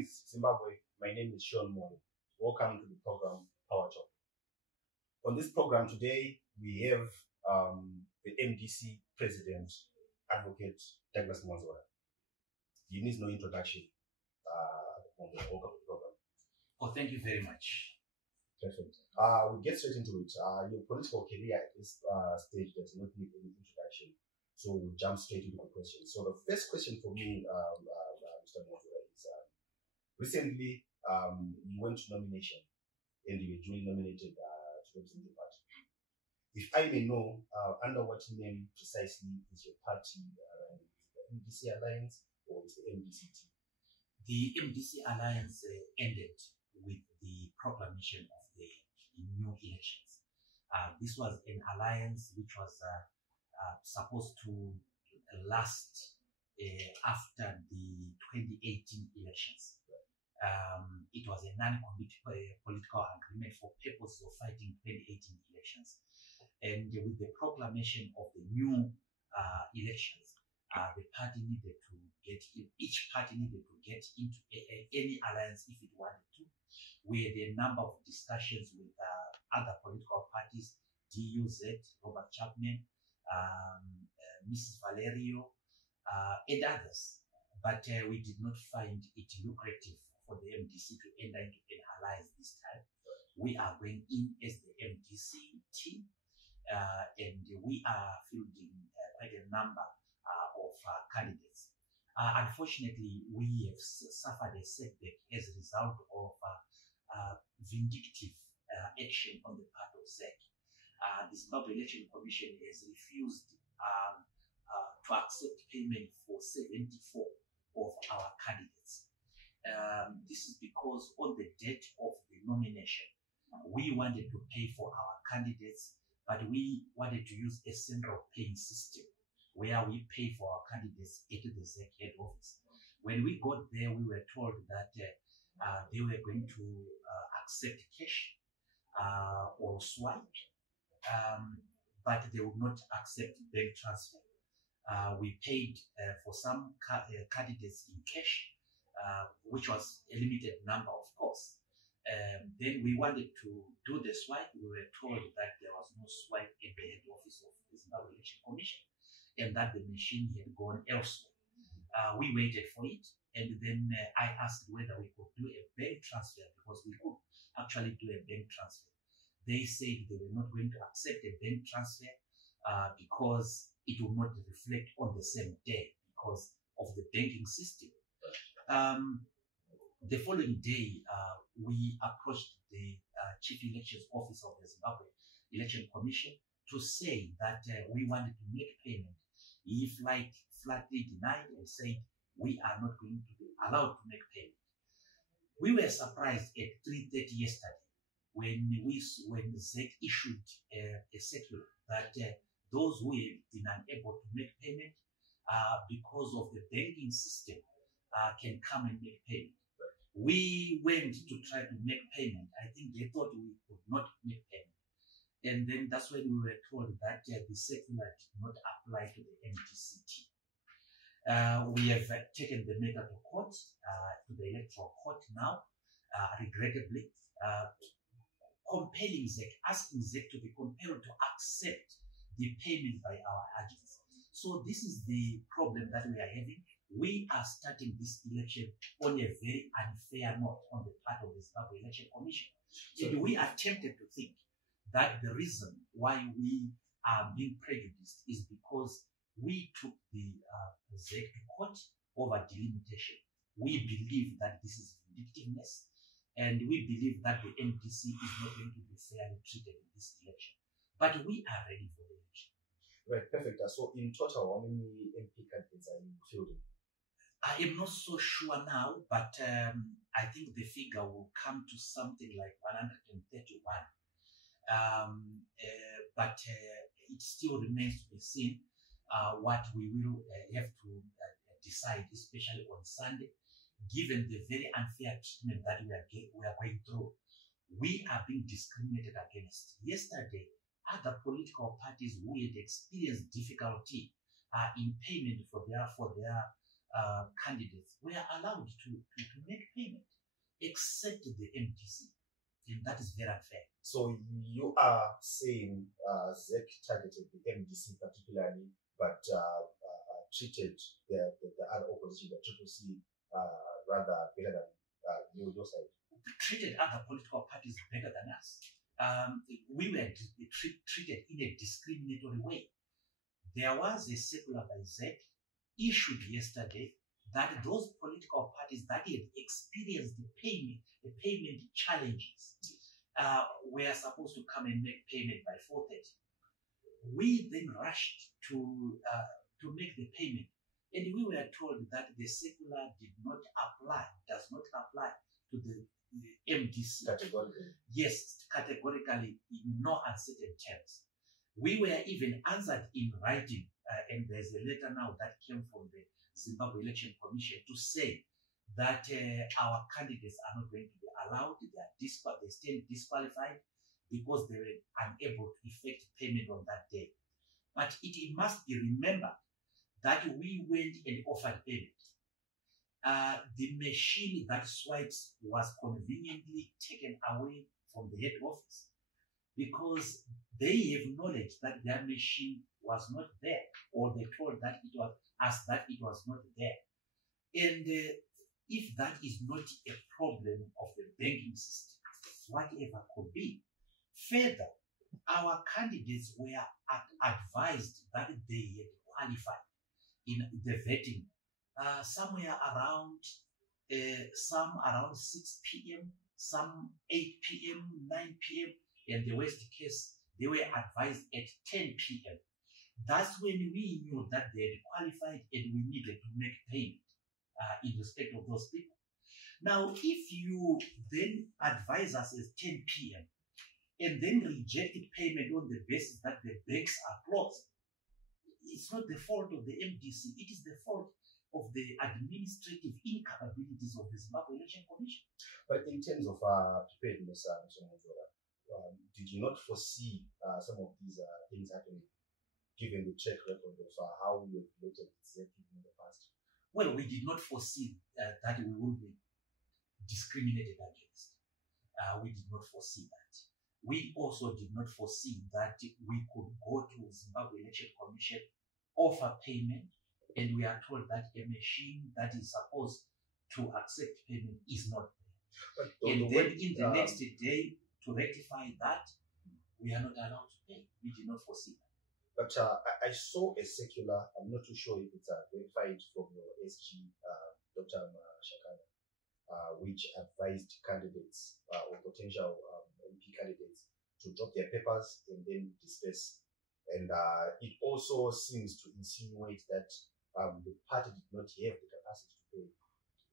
Peace, Zimbabwe. My name is Sean Moyo. Welcome to the program Power Talk. On this program today, we have the MDC President, Advocate Douglas Mwonzora. He needs no introduction on the program. Oh, thank you very much. Perfect. We'll get straight into it. Your political career at this stage does not need any introduction, so we'll jump straight into the questions. So the first question for me, Mr. Mwonzora, is recently you went to nomination and you were duly nominated to represent the party. If I may know, under what name precisely is your party? The MDC Alliance or is the MDC? The MDC Alliance ended with the proclamation of the new elections. This was an alliance which was supposed to last after the 2018 elections. It was a non-committal political agreement for purposes of fighting 2018 elections. And with the proclamation of the new elections, the party needed to get in, each party needed to get into any alliance if it wanted to. We had a number of discussions with other political parties, DUZ, Robert Chapman, Mrs. Valerio, and others. But we did not find it lucrative for the MDC to enter into an alliance this time. We are going in as the MDC team, and we are fielding quite a number of candidates. Unfortunately, we have suffered a setback as a result of vindictive action on the part of ZEC. The Zimbabwe Election Commission has refused to accept payment for 74 of our candidates. This is because on the date of the nomination, we wanted to pay for our candidates, but we wanted to use a central paying system where we pay for our candidates at the ZEC head office. When we got there, we were told that they were going to accept cash or swipe, but they would not accept bank transfer. We paid for some candidates in cash, which was a limited number, of course. Then we wanted to do the swipe. We were told that there was no swipe at the head office of the Zimbabwe Election Commission and that the machine had gone elsewhere. We waited for it, and then I asked whether we could do a bank transfer because we could actually do a bank transfer. They said they were not going to accept a bank transfer because it would not reflect on the same day because of the banking system. The following day, we approached the Chief Elections Officer of the Zimbabwe Election Commission to say that we wanted to make payment. He flatly denied and said we are not going to be allowed to make payment. We were surprised at 3:30 yesterday when ZEC issued a circular that those who have been unable to make payment because of the banking system can come and make payment. We went to try to make payment. I think they thought we could not make payment. And then that's when we were told that the circular did not apply to the MDC. We have taken the matter to court, to the electoral court now, regrettably, compelling ZEC, asking ZEC to be compelled to accept the payment by our agents. So this is the problem that we are having. We are starting this election on a very unfair note on the part of the Zimbabwe Election Commission. And we are tempted to think that the reason why we are being prejudiced is because we took the ZEC to court over delimitation. We believe that this is vindictiveness, and we believe that the MDC is not going to be fairly treated in this election. But we are ready for the election. Right, perfect. So in total, how many MP candidates are you fielding? I am not so sure now, but I think the figure will come to something like 131. But it still remains to be seen what we will have to decide, especially on Sunday, given the very unfair treatment that we are going through. We are being discriminated against. Yesterday, other political parties who had experienced difficulty in payment for their candidates were allowed to make payment, except the MDC. And that is very unfair. So you are saying ZEC targeted the MDC particularly, but treated the other opposition, the CCC, rather better than your side? Treated other political parties better than us. We were treated in a discriminatory way. There was a circular by ZEC issued yesterday that those political parties that had experienced the payment challenges were supposed to come and make payment by 4:30. We then rushed to make the payment, and we were told that the circular does not apply to the MDC. Categorically? Yes, categorically, in no uncertain terms. We were even answered in writing, and there's a letter now that came from the Zimbabwe Election Commission to say that our candidates are not going to be allowed. They stand disqualified because they were unable to effect payment on that day. But it must be remembered that we went and offered payment. The machine that swipes was conveniently taken away from the head office because they have knowledge that their machine was not there, or they told that it was not there. And if that is not a problem of the banking system, whatever could be. Further, our candidates were advised that they had qualified in the vetting somewhere around some around 6 p.m., some 8 p.m., 9 p.m., and the worst case, they were advised at 10 p.m. That's when we knew that they had qualified and we needed to make payment in respect of those people. Now, if you then advise us at 10 p.m. and then reject payment on the basis that the banks are closed, it's not the fault of the MDC, it is the fault of the administrative incapabilities of the Zimbabwe Election Commission. But in terms of preparedness, Mr. Mwonzora, did you not foresee some of these things happening, given the track record of how we have related in the past? Well, we did not foresee that we would be discriminated against. We did not foresee that. We also did not foresee that we could go to Zimbabwe Election Commission, offer payment, and we are told that a machine that is supposed to accept payment is not there. And then in the next day, to rectify that, we are not allowed to pay. We did not foresee that. But I saw a circular, I'm not too sure if it's verified from your SG, Dr. Shakana, which advised candidates or potential MP candidates to drop their papers and then disperse. And it also seems to insinuate that the party did not have the capacity to pay.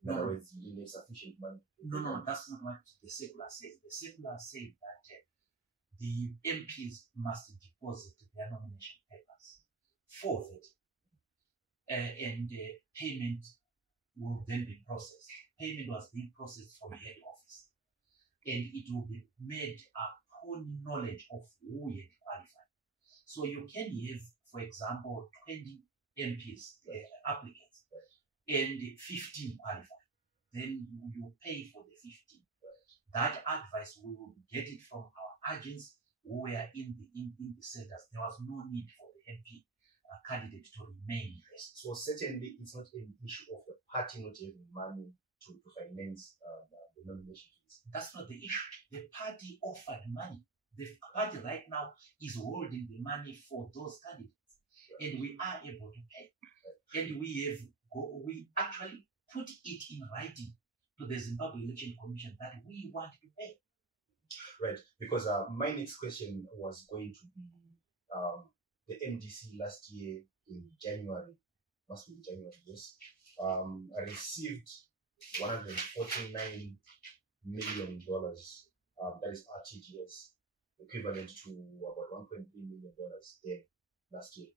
In other words, you didn't have sufficient money. No, that's not what the circular says. The circular says that the MPs must deposit their nomination papers for vetting, and payment will then be processed. Payment was being processed from head office, and it will be made upon knowledge of who had qualified. So you can have, for example, 20 MPs applicants, and 15 qualified. Then you pay for the 15. That advice we will get it from our agents who were in the centers. There was no need for the MP candidate to remain there. So certainly it's not an issue of the party not having money to finance the nomination fees. That's not the issue. The party offered money. The party right now is holding the money for those candidates, and we are able to pay. And we actually put it in writing to the Zimbabwe Election Commission that we want to pay. Right, because my next question was going to be the MDC last year in January, must be January, yes, received $149 million, that is RTGS, equivalent to about $1.3 million there last year.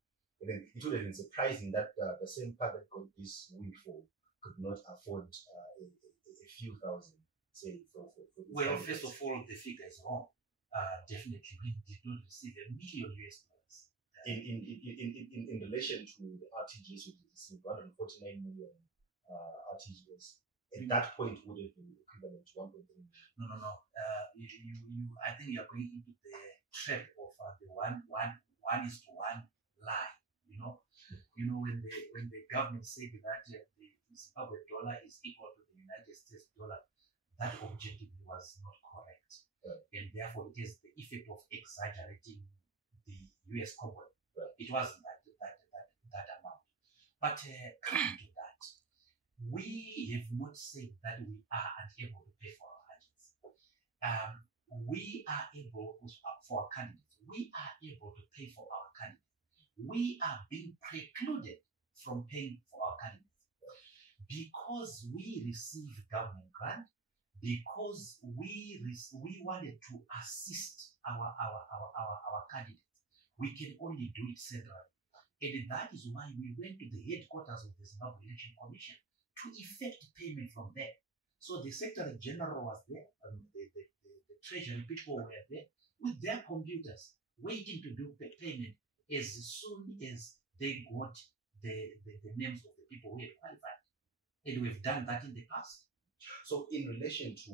And then it would have been surprising that the same part that got this windfall could not afford a few thousand, say, for well, first of all, the figure is wrong. Definitely, we did not receive $1 million. in relation to the RTGS you received, 149 million RTGS. At that point, would have been equivalent to 1.3 million. No. I think you are going into the trap of the one is to one lie. When the government said that the Zimbabwe dollar is equal to the United States dollar, that objective was not correct, and therefore it is the effect of exaggerating the US component. It wasn't that amount. But coming to that, we have not said that we are unable to pay for our budgets. We are able for our candidates. We are able to pay for our candidates. We are being precluded from paying for our candidates because we receive government grant, because we wanted to assist our candidates. We can only do it centrally. And that is why we went to the headquarters of the Zimbabwe Election Commission to effect payment from there. So the Secretary General was there, the Treasury people were there with their computers waiting to do payment as soon as they got the names of the people who had qualified. And we've done that in the past. So in relation to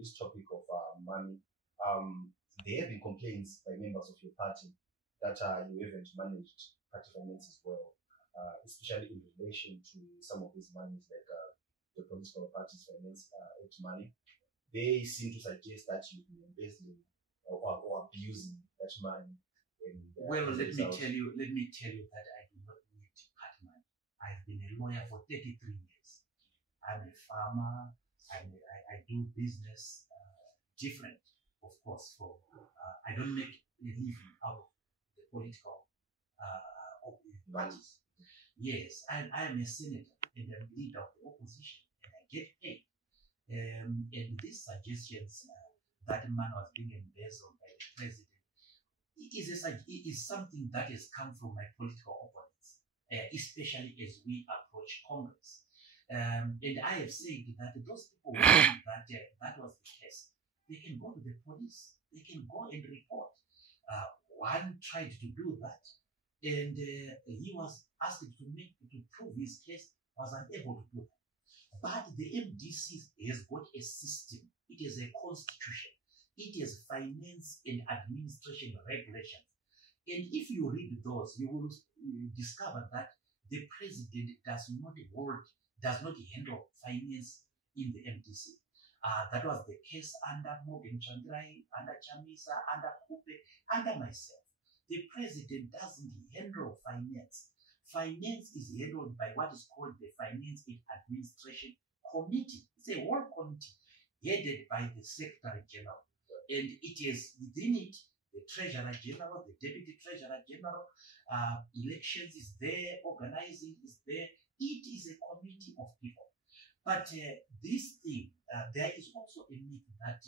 this topic of money, there have been complaints by members of your party that you haven't managed party finances well, especially in relation to some of these monies like the political parties finance money. They seem to suggest that you've been embezzling or abusing that money. Well, let me tell you that I do not need party money. I've been a lawyer for 33 years. I'm a farmer. I do business different, of course. I don't make a living out of the political parties. Yes, I am a senator and I'm leader of the opposition, and I get paid. And these suggestions that man was being embezzled by the president, it is something that has come from my political opponents, especially as we approach Congress. And I have said that those people who think that was the case, they can go to the police, they can go and report. One tried to do that, and he was asked to prove his case, was unable to do that. But the MDC has got a system. It is a constitution. It is finance and administration regulations. And if you read those, you will discover that the president does not handle finance in the MDC. That was the case under Morgan Chandrai, under Chamisa, under Kupe, under myself. The president doesn't handle finance. Finance is handled by what is called the Finance and Administration Committee. It's a whole committee headed by the Secretary General. And it is within it, the Treasurer General, the Deputy Treasurer General, elections is there, organizing is there. It is a committee of people. But this thing, there is also a myth that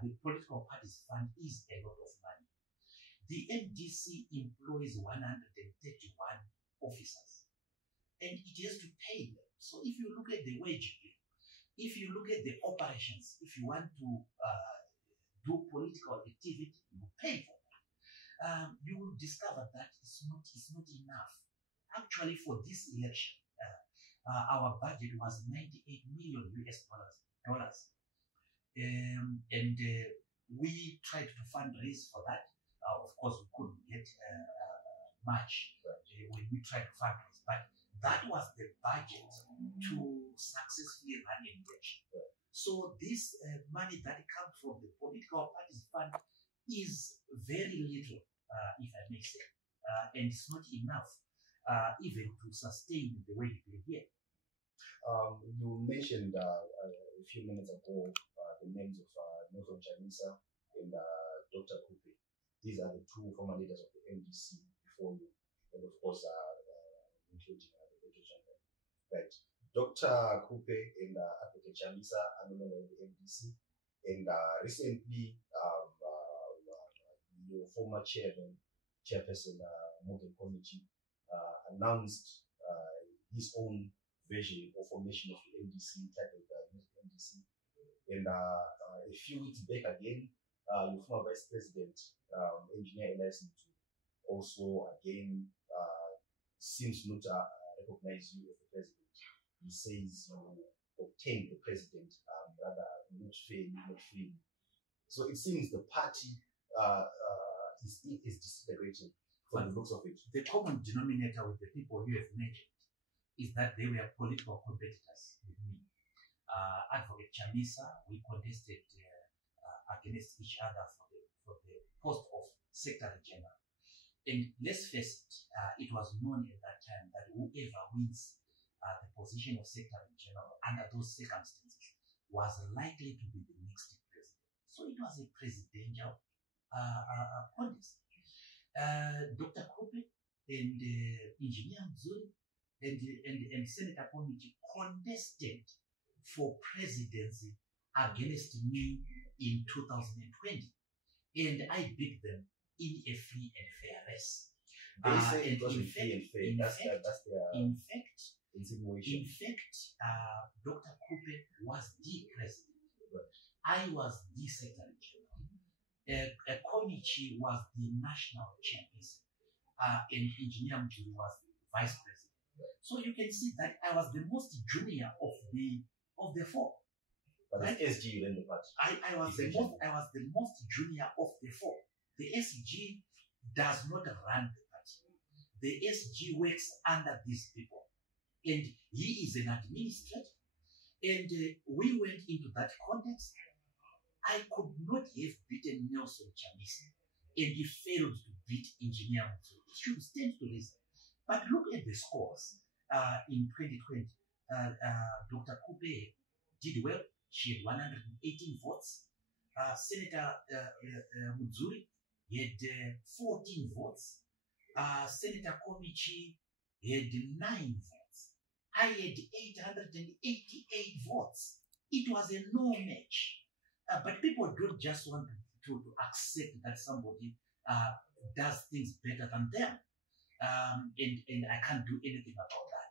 the political parties fund is a lot of money. The MDC employs 131 officers, and it has to pay them. So if you look at the wage bill, if you look at the operations, if you want to do political activity, you pay for that. You will discover that it's not enough. Actually, for this election, our budget was $98 million US. And we tried to fundraise for that. Of course, we couldn't get much when we tried to fundraise, but that was the budget to successfully run an election. So this money that comes from the political parties fund is very little, if I may say, and it's not enough even to sustain the way we here. You mentioned a few minutes ago the names of Mwonzora Chamisa and Dr. Kupe. These are the two former leaders of the MDC before you, and of course, including the education. Right. Dr. Kupe and Advocate Chamisa are no longer in the MDC, and recently, your former chairperson, Morgan komichi, announced his own version or formation of the MDC, titled MDC. And a few weeks back again, your former Vice President, Engineer Elias Mudzuri, also again seems not to recognize you as the president. He says you obtained the president rather not fairly, not freely. So it seems the party is disintegrating from the looks of it. The common denominator with the people you have mentioned is that they were political competitors with me. Advocate Chamisa, we contested against each other for the post of Secretary General. And let's face it, it was known at that time that whoever wins the position of Secretary General under those circumstances was likely to be the next president. So it was a presidential contest. Dr. Kope and Engineer Mudzuri and Senator Komichi contested for presidency against me in 2020. And I beat them in a free and fair race. They say it wasn't free and fair. That's their insinuation. In fact, Dr. Kope was the president. Right. I was the secretary general. Komichi was the national chairperson. And Engineer Mudzuri was vice president. Right. So you can see that I was the most junior of the four. But right? The SG ran the party. I was the most junior of the four. The SG does not run the party. The SG works under these people. And he is an administrator. And we went into that context. I could not have beaten Nelson Chamisa. And he failed to beat Engineer Mudzuri. It should stand to reason. But look at the scores in 2020. Dr. Kope did well. She had 118 votes. Senator Mudzuri had 14 votes. Senator Komichi had 9 votes. I had 888 votes. It was a no match. But people don't just want to accept that somebody does things better than them. And I can't do anything about that.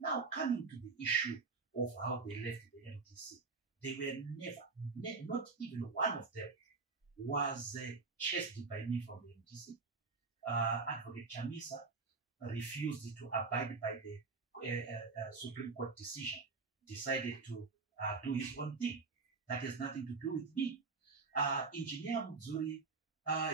Now, coming to the issue of how they left the MDC, they were never, not even one of them was chased by me from the MDC. Advocate Chamisa refused to abide by the Supreme Court decision, decided to do his own thing. That has nothing to do with me. Engineer Mudzuri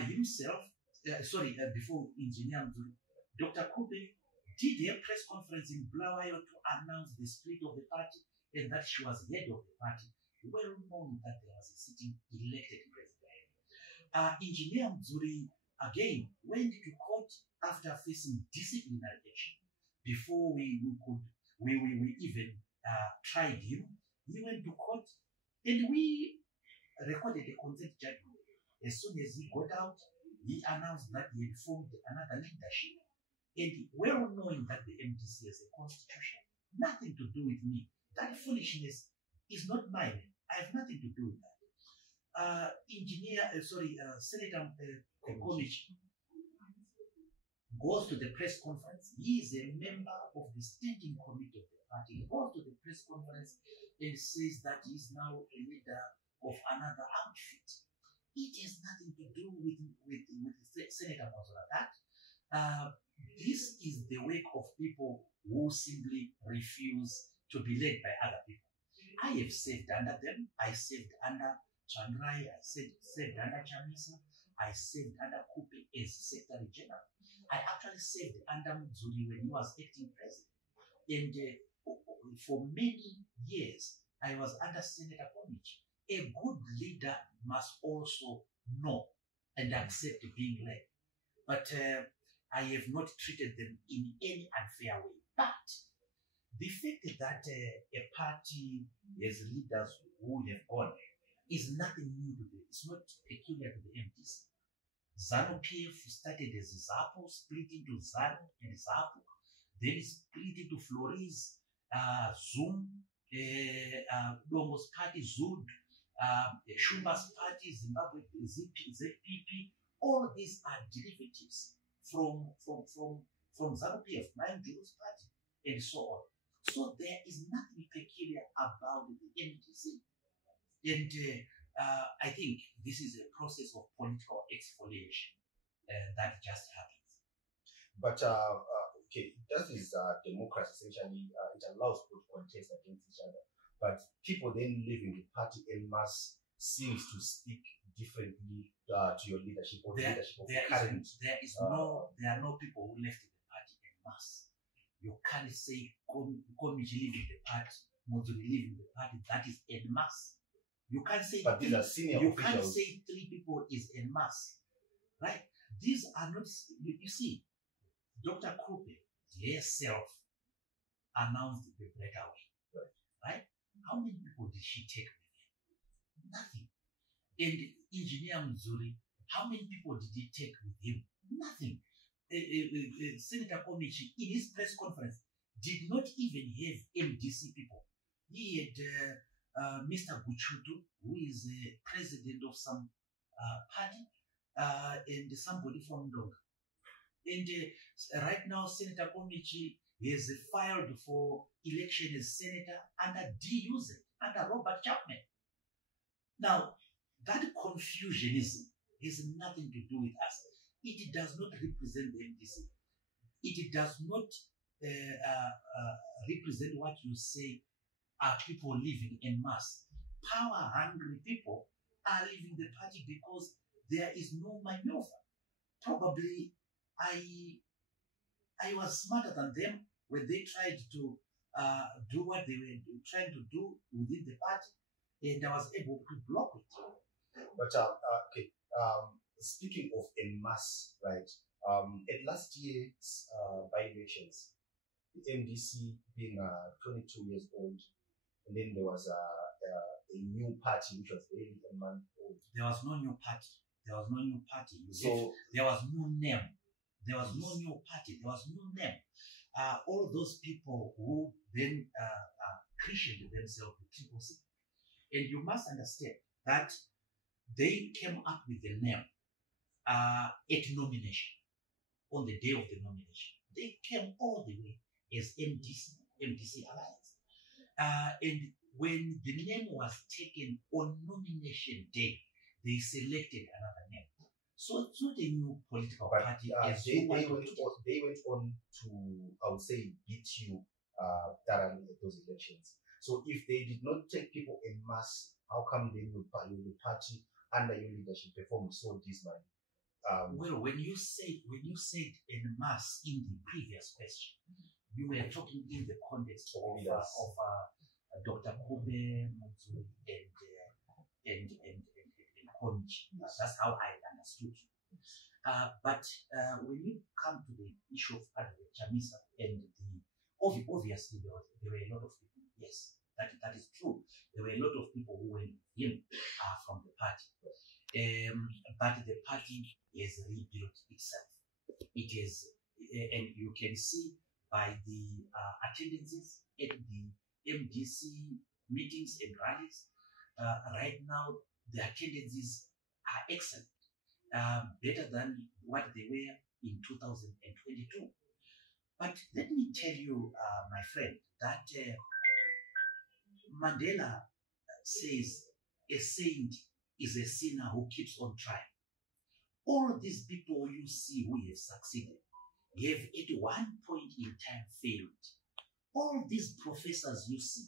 himself, before Engineer Mudzuri, Dr. Kope did a press conference in Bulawayo to announce the split of the party and that she was head of the party, well known that there was a sitting elected president. Engineer Mudzuri again went to court after facing disciplinary action. Before we even tried him, he went to court and we recorded a consent judgment. As soon as he got out, he announced that he had formed another leadership. And well knowing that the MDC has a constitution, nothing to do with me. That foolishness is not mine. I have nothing to do with that. Senator Komichi goes to the press conference. He is a member of the standing committee of the party. He goes to the press conference and says that he is now a leader of another outfit. It has nothing to do with Senator Mwonzora. This is the work of people who simply refuse to be led by other people. I have served under them. I served under Chandrai. I served under Chamisa. I served under Kope as Secretary General. I actually served under Mudzuri when he was acting president. And for many years, I was under Senator Komichi. A good leader must also know and accept being led. But I have not treated them in any unfair way. But the fact that a party has leaders who have gone is nothing new to them. It's not peculiar to the MDC. Zanu Pf started as Zapo, split into Zanu and Zapo, then split into Flores, Zoom, Dongo's party, Zud, Shumba's party, Zimbabwe, ZPP. All these are derivatives from Zanu Pf, Mwonzora's party, and so on. So there is nothing peculiar about the MDC. And I think this is a process of political exfoliation that just happens. But okay, that is democracy essentially. It allows people to contest against each other. But people then leaving the party en masse seems to speak differently to your leadership or the leadership of the current. There are no people who left the party en masse. You can't say komichi leaving the party, Mudzuri leaving the party. That is en masse. You can't say. But these are senior you officials. Can't say 3 people is en masse, right? These are not. You see, Dr. Krupe herself announced the breakaway, right? How many people did she take with her? Nothing. And Engineer Mudzuri, how many people did he take with him? Nothing. Senator Komichi, in his press conference, did not even have MDC people. He had Mr. Guchutu, who is the president of some party, and somebody from Ndonga. And right now, Senator Komichi is filed for election as senator under DUZ, under Robert Chapman. Now, that confusionism has nothing to do with us. It does not represent the MDC. It does not represent what you say are people living en masse. Power-hungry people are leaving the party because there is no maneuver. Probably I was smarter than them when they tried to do what they were trying to do within the party, and I was able to block it. But okay, speaking of en masse, right? At last year's by-elections, the MDC being 22 years old, and then there was a new party which was barely a month old. There was no new party. There was no new party. So there was no name. There was no new party. There was no name. All those people who then christened themselves the CCC. And you must understand that they came up with the name at nomination, on the day of the nomination. They came all the way as MDC Alliance. And when the name was taken on nomination day, they selected another name. So it's not a new political party. They went on to, I would say, beat you thoroughly at those elections. So if they did not take people en masse, how come then the party under your leadership performed so dismally? Well, when you said en masse in the previous question, you were talking in the context of Dr. Kobe, Mudzuri, and komichi. That's how I understood you. But when you come to the issue of Chamisa and obviously there were a lot of people. Yes, that is true. There were a lot of people who went with him from the party. But the party has rebuilt itself. It is, and you can see by the attendances at the MDC meetings and rallies. Right now, the attendances are excellent, better than what they were in 2022. But let me tell you, my friend, that Mandela says a saint is a sinner who keeps on trying. All these people you see who have succeeded have at one point in time failed. All these professors you see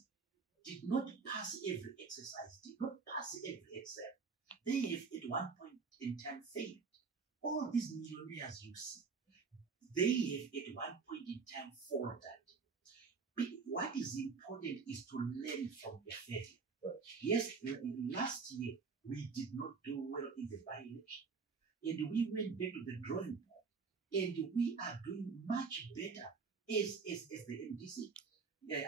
did not pass every exercise, did not pass every exam. They have at one point in time failed. All these millionaires you see, they have at one point in time faltered. What is important is to learn from the failure. Yes, last year we did not do well in the by-election, and we went back to the drawing board, and we are doing much better as the MDC.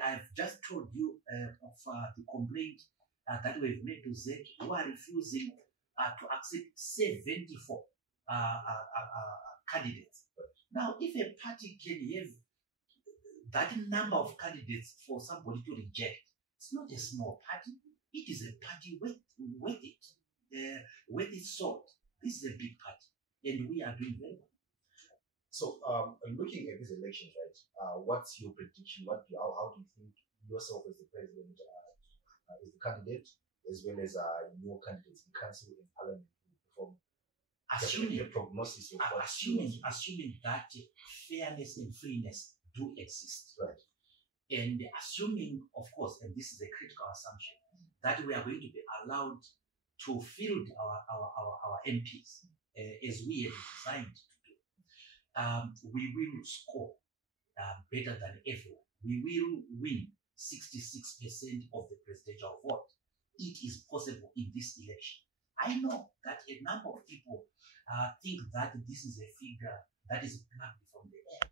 I've just told you of the complaint that we've made to ZEC, who are refusing to accept 74 candidates. Now, if a party can have that number of candidates for somebody to reject, it's not a small party. It is a party worth its salt. This is a big party, and we are doing very well. So, looking at these elections, right? What's your prediction? How do you think yourself as the president, as the candidate, as well as your candidates in council and parliament will perform? assuming the prognosis of assuming that fairness and freeness do exist, right, and assuming, of course, and this is a critical assumption, that we are going to be allowed to field our MPs as we have designed to do, we will score better than everyone. We will win 66% of the presidential vote. It is possible in this election. I know that a number of people think that this is a figure that is plucked from the air.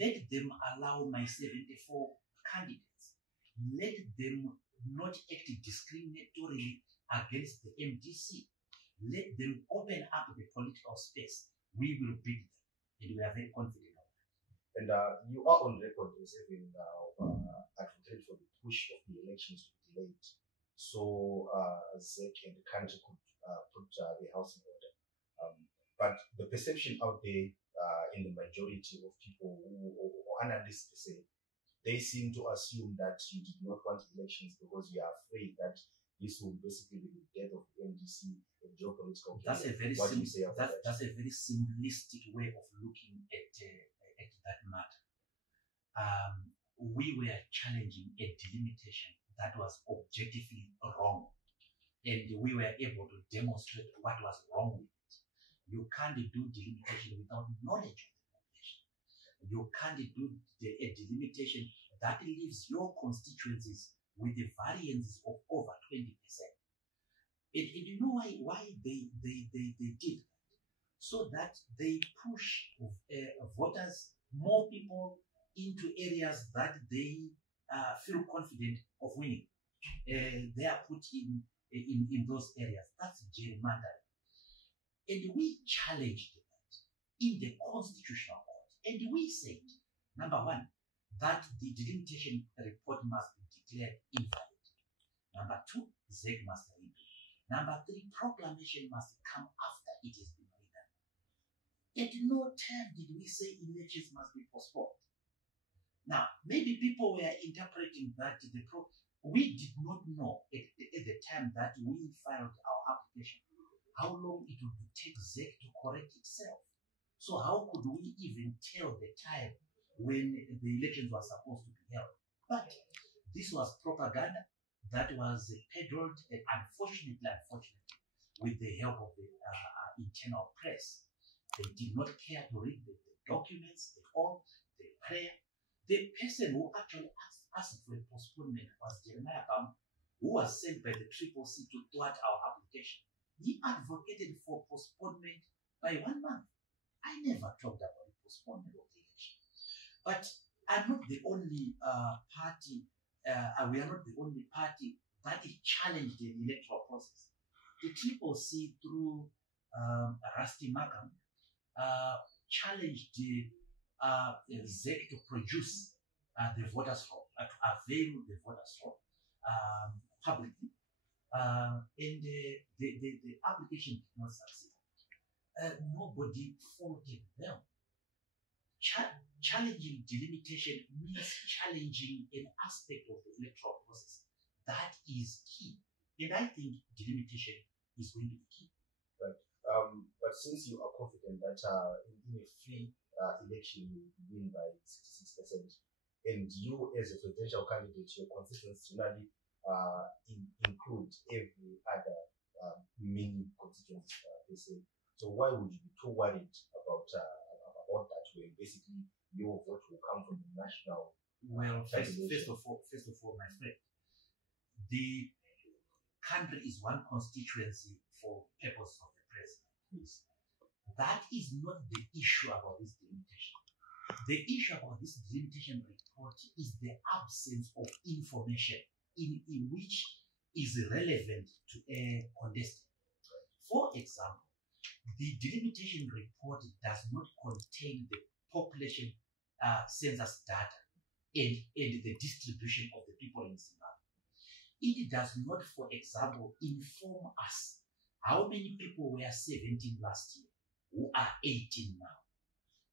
Let them allow my 74 candidates. Let them not act discriminatorily against the MDC. Let them open up the political space. We will beat them, and we are very confident of that. And you are on record as having advocated for the push of the elections to be delayed, so ZEC and the country could put the house in order. But the perception out there in the majority of people or analysts per se, they seem to assume that you did not want elections because you are afraid that this will basically be the death of the MDC and geopolitical. That's a very that's a very simplistic way of looking at that matter. We were challenging a delimitation that was objectively wrong, and we were able to demonstrate what was wrong with it. You can't do delimitation without knowledge of the population. You can't do a delimitation that leaves your constituencies with the variances of over 20%. And you know why they did that? So that they push voters, more people, into areas that they feel confident of winning. They are put in those areas. That's gerrymandering. And we challenged that in the Constitutional Court. And we said, number one, that the delimitation report must be declared invalid. Number two, ZEC must redo. Number three, proclamation must come after it has been redone. At no time did we say elections must be postponed. Now, maybe people were interpreting that we did not know at the time that we filed our application how long it would take ZEC to correct itself. So how could we even tell the time when the elections were supposed to be held? But this was propaganda that was peddled, unfortunately, with the help of the internal press. They did not care to read the documents, the prayer. The person who actually asked for a postponement was Jeremiah Bam, who was sent by the CCC to thwart our application. He advocated for postponement by 1 month. I never talked about the postponement of the election. But I'm not the only party, we are not the only party that challenged the electoral process. The CCC through Rusty Makam challenged the ZEC to produce the voters' roll, to avail the voters' roll publicly. And the application did not succeed. Nobody faulted them. Challenging delimitation means challenging an aspect of the electoral process. That is key. And I think delimitation is going to be key. Right. But since you are confident that in a free election you win by 66%, and you as a presidential candidate, your constituents generally include every other mini constituency, they say. So why would you be too worried about that when basically your vote will come from the national? Well, first of all, my friend, the country is one constituency for purpose of the president. That is not the issue about this delimitation. The issue about this delimitation report is the absence of information in which is relevant to a contestant. For example, the delimitation report does not contain the population census data and the distribution of the people in Zimbabwe. It does not, for example, inform us how many people were 17 last year, who are 18 now.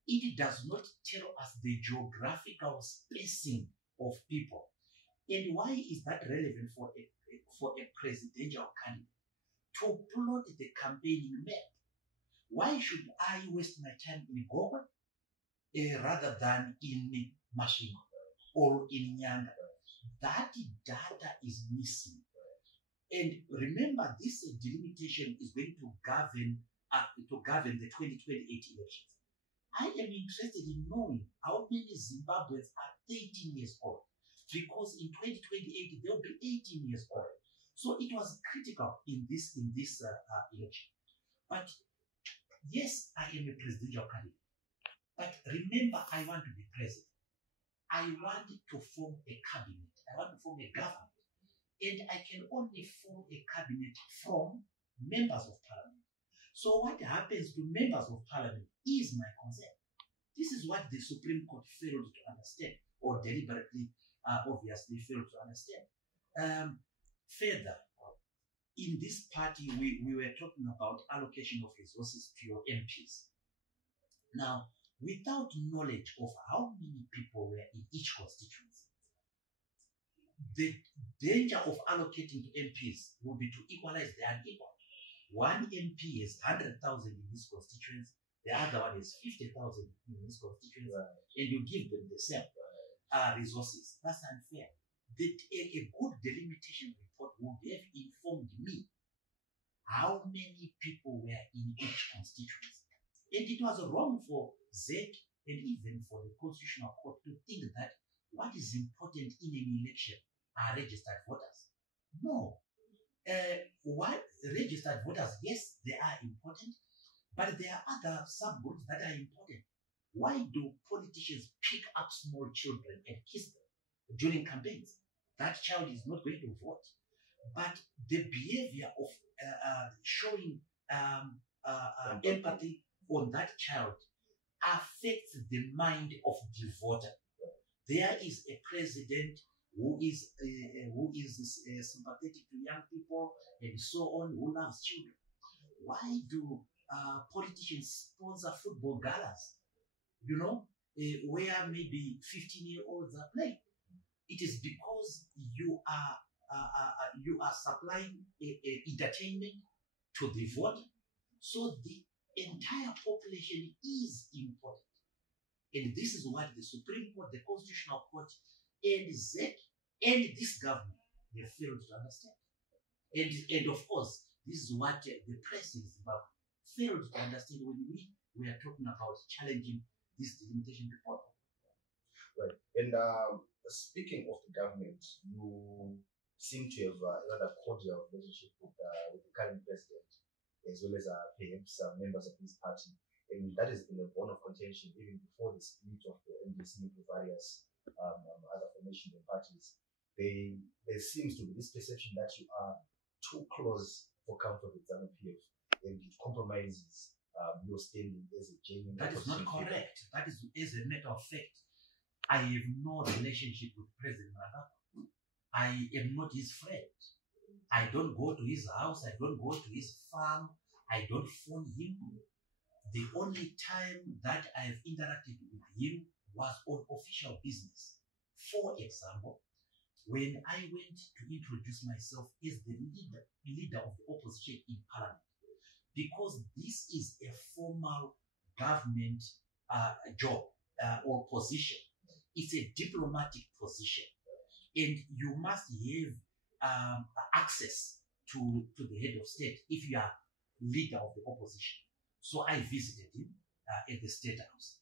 It does not tell us the geographical spacing of people. And why is that relevant for a presidential candidate? To plot the campaigning map. Why should I waste my time in Gogo rather than in Machine or in Nyanga? That data is missing. And remember, this delimitation is going to govern the 2028 elections. I am interested in knowing how many Zimbabweans are 13 years old, because in 2028 they'll be 18 years old. So it was critical in this election. But yes, I am a presidential candidate. But remember, I want to be president. I want to form a cabinet. I want to form a government. And I can only form a cabinet from members of parliament. So what happens to members of parliament is my concern. This is what the Supreme Court failed to understand, or deliberately, obviously, failed to understand. Further, in this party, we were talking about allocation of resources to your MPs. Now, without knowledge of how many people were in each constituency, the danger of allocating to MPs will be to equalize the unequal. One MP is 100,000 in this constituency, the other one is 50,000 in this constituency, and you give them the same resources. That's unfair. A good delimitation report would have informed me how many people were in each constituency. And it was wrong for ZEC and even for the Constitutional Court to think that what is important in an election are registered voters. No. What registered voters, yes, they are important, but there are other subgroups that are important. Why do politicians pick up small children and kiss them during campaigns? That child is not going to vote. But the behavior of showing empathy on that child affects the mind of the voter. There is a president who is sympathetic to young people and so on, who loves children. Why do politicians sponsor football galas? You know, where maybe 15-year-olds are playing. It is because you are supplying entertainment to the voter. So the entire population is important. And this is what the Supreme Court, the Constitutional Court, and ZEC, and this government, they failed to understand. And of course, this is what the press in Zimbabwe failed to understand when we are talking about challenging this delimitation report. Right. And speaking of the government, you seem to have a rather cordial relationship with the current president, as well as perhaps members of his party. And that has been a bone of contention even before the split of the MDC into various other formations and parties. There seems to be this perception that you are too close for comfort with Zanu Pf, and it compromises your standing as a genuine. That is not correct. That is, as a matter of fact, I have no relationship with President Mnangagwa. I am not his friend. I don't go to his house. I don't go to his farm. I don't phone him. The only time that I have interacted with him was on official business. For example, when I went to introduce myself as the leader of the opposition in parliament, because this is a formal government job or position. It's a diplomatic position, and you must have access to the head of state if you are leader of the opposition. So I visited him at the State House.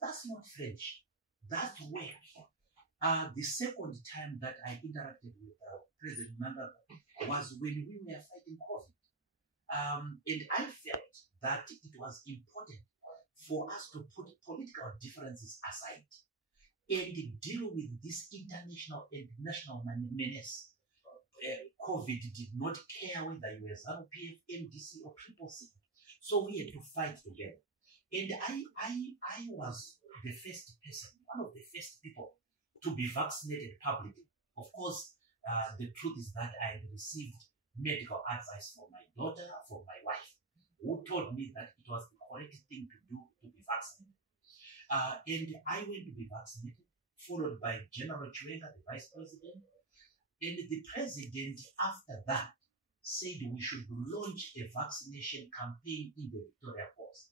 That's not French. That's work. The second time that I interacted with President Mnangagwa was when we were fighting COVID. And I felt that it was important for us to put political differences aside and deal with this international and national menace. COVID did not care whether you were Zanu Pf, MDC, or CCC. So we had to fight together. And I was the first person, one of the first people to be vaccinated publicly. Of course, the truth is that I had received medical advice from my daughter, from my wife, who told me that it was the correct thing to do to be vaccinated. And I went to be vaccinated, followed by General Chiwenga, the vice president. And the president, after that, said we should launch a vaccination campaign in the Victoria Coast,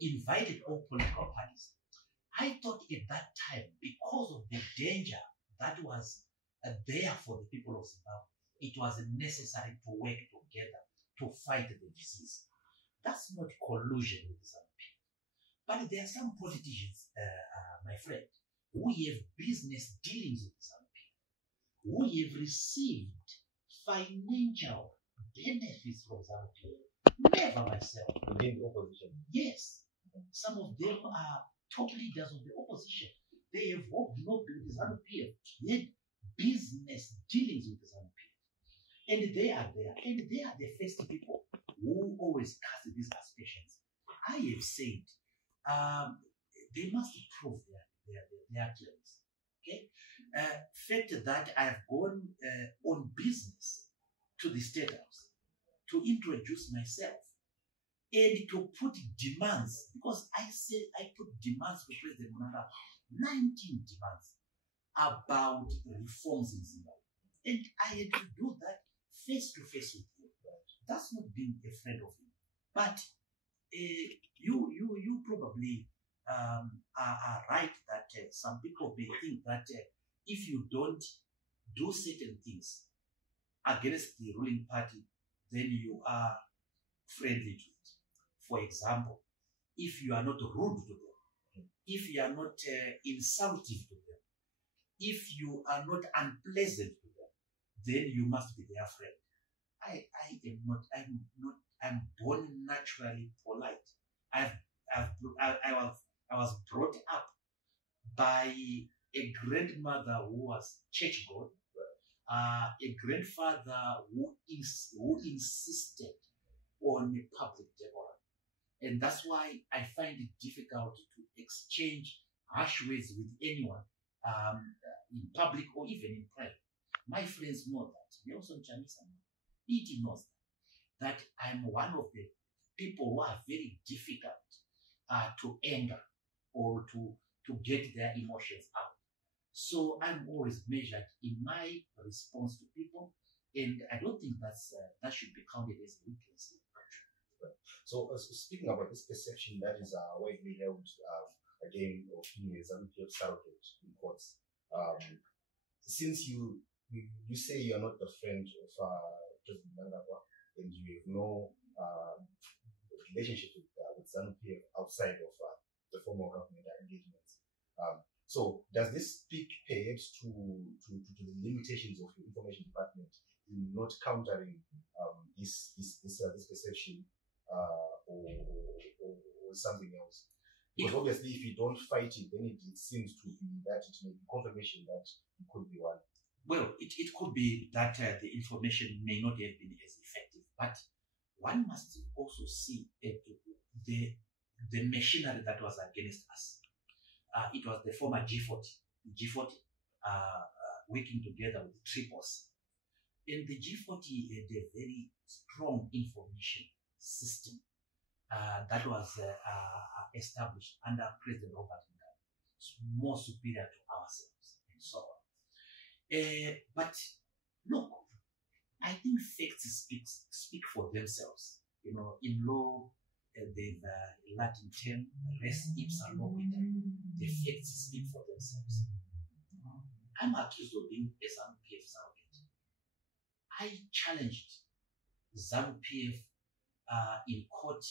invited all political parties. I thought at that time, because of the danger that was there for the people of Zimbabwe, it was necessary to work together to fight the disease. That's not collusion with Zanu Pf. But there are some politicians, my friend, who have business dealings with Zanu Pf, who have received financial benefits from Zanu Pf. Never myself. Within the opposition. Yes. Some of them are top leaders of the opposition. They have worked not with Zanu Pf. They had business dealings with Zanu Pf. And they are there. And they are the first people who always cast these aspersions. I have said they must prove their claims. Okay? Fact that I have gone on business to the State House to introduce myself and to put demands, because I said I put demands to President Mnangagwa, 19 demands about reforms in Zimbabwe. And I had to do that face to face with him. That's not being a friend of him. But you probably are right that some people may think that if you don't do certain things against the ruling party, then you are friendly to it. For example, if you are not rude to them, if you are not insulting to them, if you are not unpleasant to them, then you must be their friend. I'm born naturally polite. I was brought up by a grandmother who was churchgoer, a grandfather who insisted on a public decorum. And that's why I find it difficult to exchange harsh words with anyone in public or even in private. My friends know that. Nelson Chamisa knows that I'm one of the people who are very difficult to anger or to get their emotions out. So I'm always measured in my response to people, and I don't think that should be counted as a weakness. So speaking about this perception that is widely held, again, opinion is unfair surrogate in courts. Since you say you are not the friend of President Mnangagwa, and you have no relationship with Zanu Pf outside of the formal government engagements. So does this speak perhaps to the limitations of the information department in not countering this perception or something else? Because obviously if you don't fight it, then it seems to be that it may be confirmation that it could be one. Well, it could be that the information may not have been as effective, but one must also see the machinery that was against us. It was the former G40 working together with the Tripos. And the G40 had a very strong information system that was established under President Robert Mugabe, more superior to ourselves and so on. But look, I think facts speak for themselves. You know, in law, the Latin term, res ipsa loquitur, the facts speak for themselves. I'm accused of being a Zanu Pf surrogate. I challenged Zanu Pf in court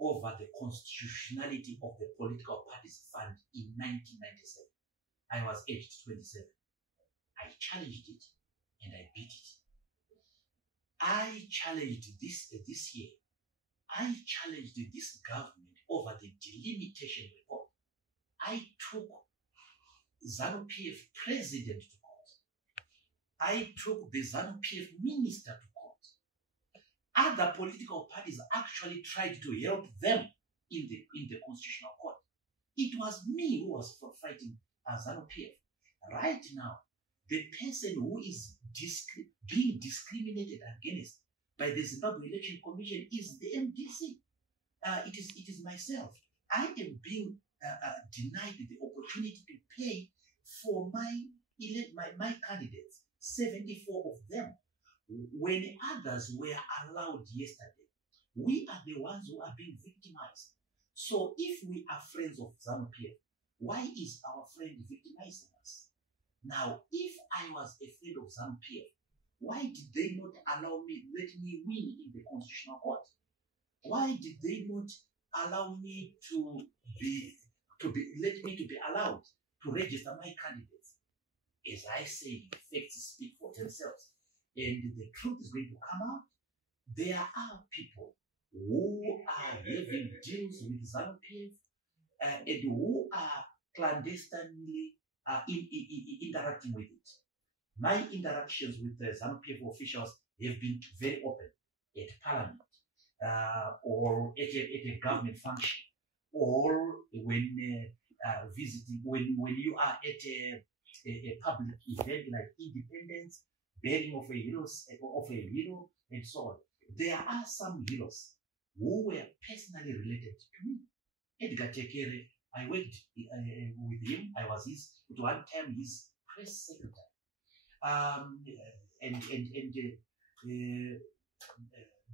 over the constitutionality of the political parties fund in 1997. I was aged 27. I challenged it and I beat it. I challenged this year. I challenged this government over the delimitation report. I took Zanu Pf president to court. I took the Zanu Pf minister to court. Other political parties actually tried to help them in the constitutional court. It was me who was fighting Zanu Pf. Right now, the person who is being discriminated against by the Zimbabwe Election Commission is the MDC. It is myself. I am being denied the opportunity to pay for my candidates, 74 of them, when others were allowed yesterday, we are the ones who are being victimized. So if we are friends of Zanu Pf, why is our friend victimizing us? Now, if I was a friend of Zanu Pf, why did they not allow me, let me win in the Constitutional Court? Why did they not allow me let me to be allowed to register my candidates? As I say, facts speak for themselves. And the truth is going to come out. There are people who are having deals with Zanu Pf and who are clandestinely interacting with it. My interactions with the Zanu Pf officials have been very open at Parliament or at a government function, or when visiting, when you are at a public event like Independence, bearing of a hero, and so on. There are some heroes who were personally related to me. Edgar Tekere, I worked with him. I was at one time his press secretary.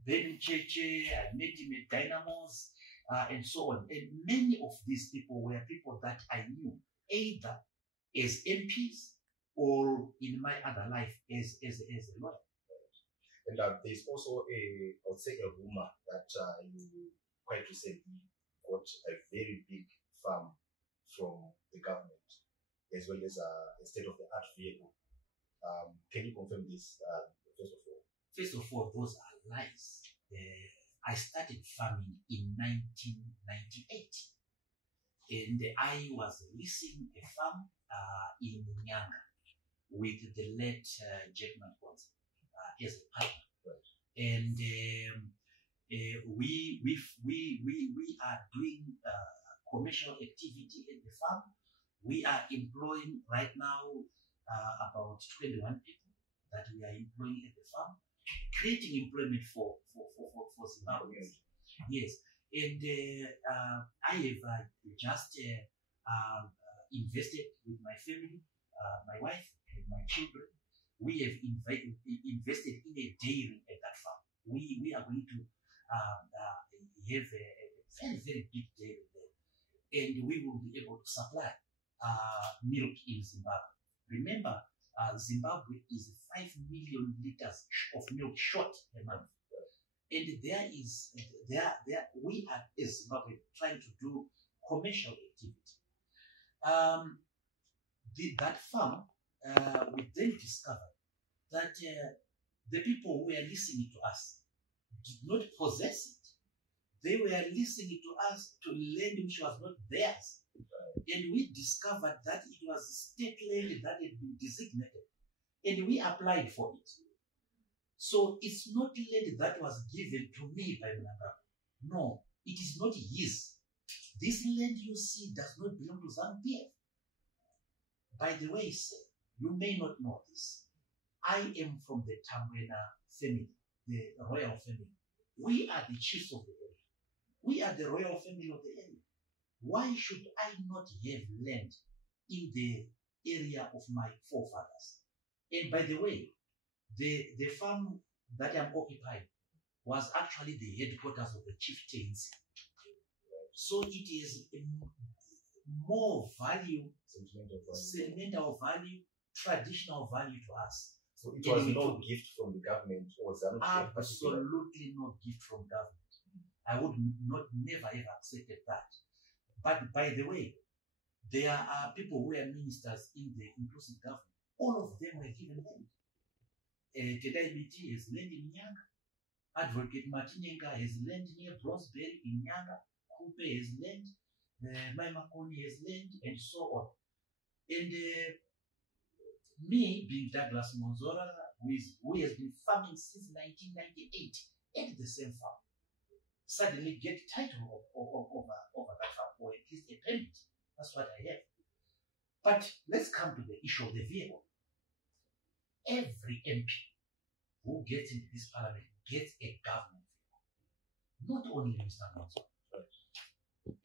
Ben Cheche, I met him at Dynamos, and so on. And many of these people were people that I knew, either as MPs or in my other life as a lawyer. And there's also I would say a rumor that you quite recently got a very big farm from the government, as well as a state-of-the-art vehicle. Can you confirm this, first of all? First of all, those are lies. I started farming in 1998. And I was leasing a farm in Nyanga with the late Jackman as a partner. Right. And we are doing commercial activity at the farm. We are employing right now about 21 people that we are employing at the farm, creating employment for Zimbabweans. Yes, and I have just invested with my family, my wife and my children. We have invested in a dairy at that farm. We are going to have a very, very big dairy there, and we will be able to supply milk in Zimbabwe. Remember, Zimbabwe is 5 million liters of milk short a month. And we are, as Zimbabwe, trying to do commercial activity. That farm, we then discovered that the people who were listening to us did not possess it. They were listening to us to land which was not theirs. And we discovered that it was state land that had been designated. And we applied for it. So it's not land that was given to me by Mnangagwa. No, it is not his. This land you see does not belong to Zanu Pf. By the way, sir, you may not know this. I am from the Tambwena family, the royal family. We are the chiefs of the area. We are the royal family of the area. Why should I not have land in the area of my forefathers? And by the way, the farm that I'm occupying was actually the headquarters of the chieftains. So it is more value, sentimental value, traditional value to us. So it was no gift from the government or Zanu Pf? Absolutely no gift from government. I would never have accepted that. But by the way, there are people who are ministers in the inclusive government. All of them were given land. Tedai BT has land in Nyanga. Advocate Martinenga has land near Brosberry in Nyanga. Kupe has land. Maimakoni has land, and so on. And me, being Douglas Mwonzora, who has been farming since 1998 at the same farm, suddenly get title over that farm, or at least a permit. That's what I have. But let's come to the issue of the vehicle. Every MP who gets into this parliament gets a government vehicle. Not only Mr. Mwonzora.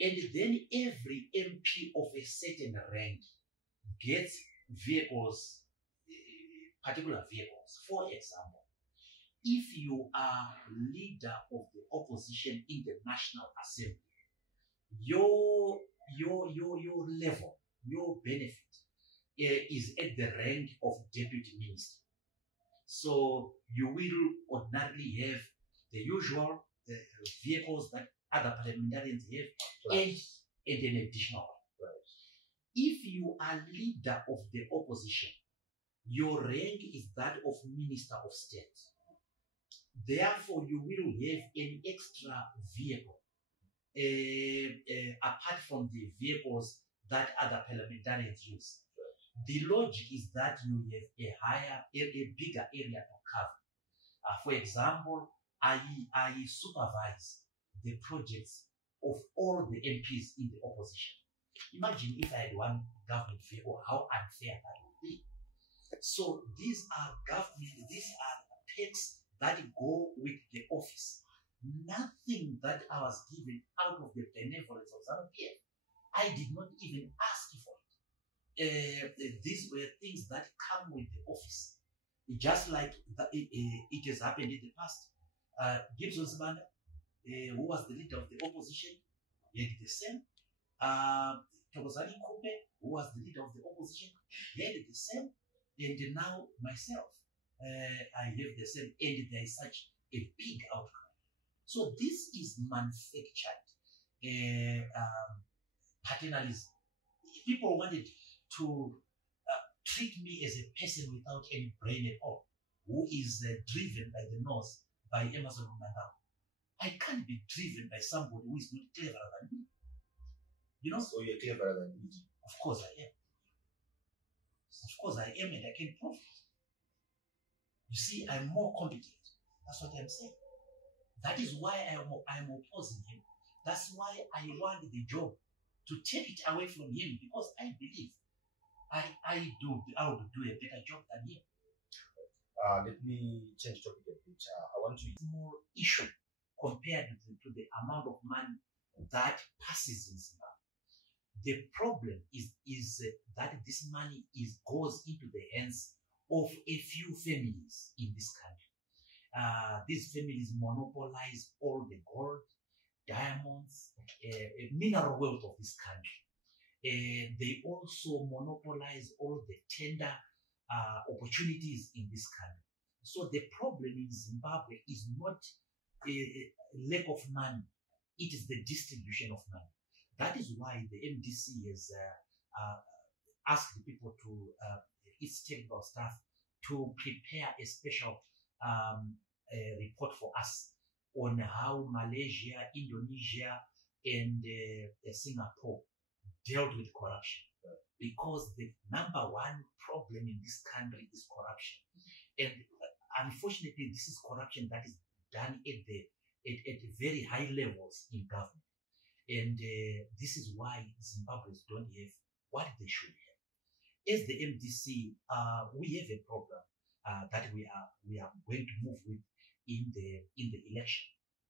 And then every MP of a certain rank gets vehicles, particular vehicles. For example, if you are leader of the opposition in the National Assembly, your level, your benefit is at the rank of deputy minister. So you will ordinarily have the usual vehicles that other parliamentarians have, and an additional one. Right. If you are leader of the opposition, your rank is that of Minister of State. Therefore, you will have an extra vehicle apart from the vehicles that other parliamentarians use. The logic is that you have a bigger area to cover. For example, I supervise the projects of all the MPs in the opposition. Imagine if I had one government vehicle, how unfair that would be. So these are perks that go with the office. Nothing that I was given out of the benevolence of Zanu Pf. I did not even ask for it. These were things that come with the office. Just like it has happened in the past. Gibson Sibanda, who was the leader of the opposition, he had the same. Thokozani Kupe, who was the leader of the opposition, he had the same. And now myself, I have the same. And there is such a big outcome. So this is manufactured paternalism. People wanted to treat me as a person without any brain at all, who is driven by the nose by Elias Mudzuri. I can't be driven by somebody who is not cleverer than me. You know? So you're cleverer than me? Of course I am. Of course I am, and I can prove it. You see, I'm more competent. That's what I'm saying. That is why I'm opposing him. That's why I want the job to take it away from him, because I believe I will do a better job than him. Let me change topic a bit. I want to more issue compared to the amount of money that passes in Zimbabwe. The problem is that this money goes into the hands of a few families in this country. These families monopolize all the gold, diamonds, mineral wealth of this country. They also monopolize all the tender opportunities in this country. So the problem in Zimbabwe is not a lack of money, it is the distribution of money. That is why the MDC has asked the people to, its technical staff, to prepare a special report for us on how Malaysia, Indonesia, and Singapore dealt with corruption. Because the number one problem in this country is corruption. And unfortunately, this is corruption that is done at very high levels in government. And this is why Zimbabweans don't have what they should have. As the MDC, we have a program that we are going to move with in the election.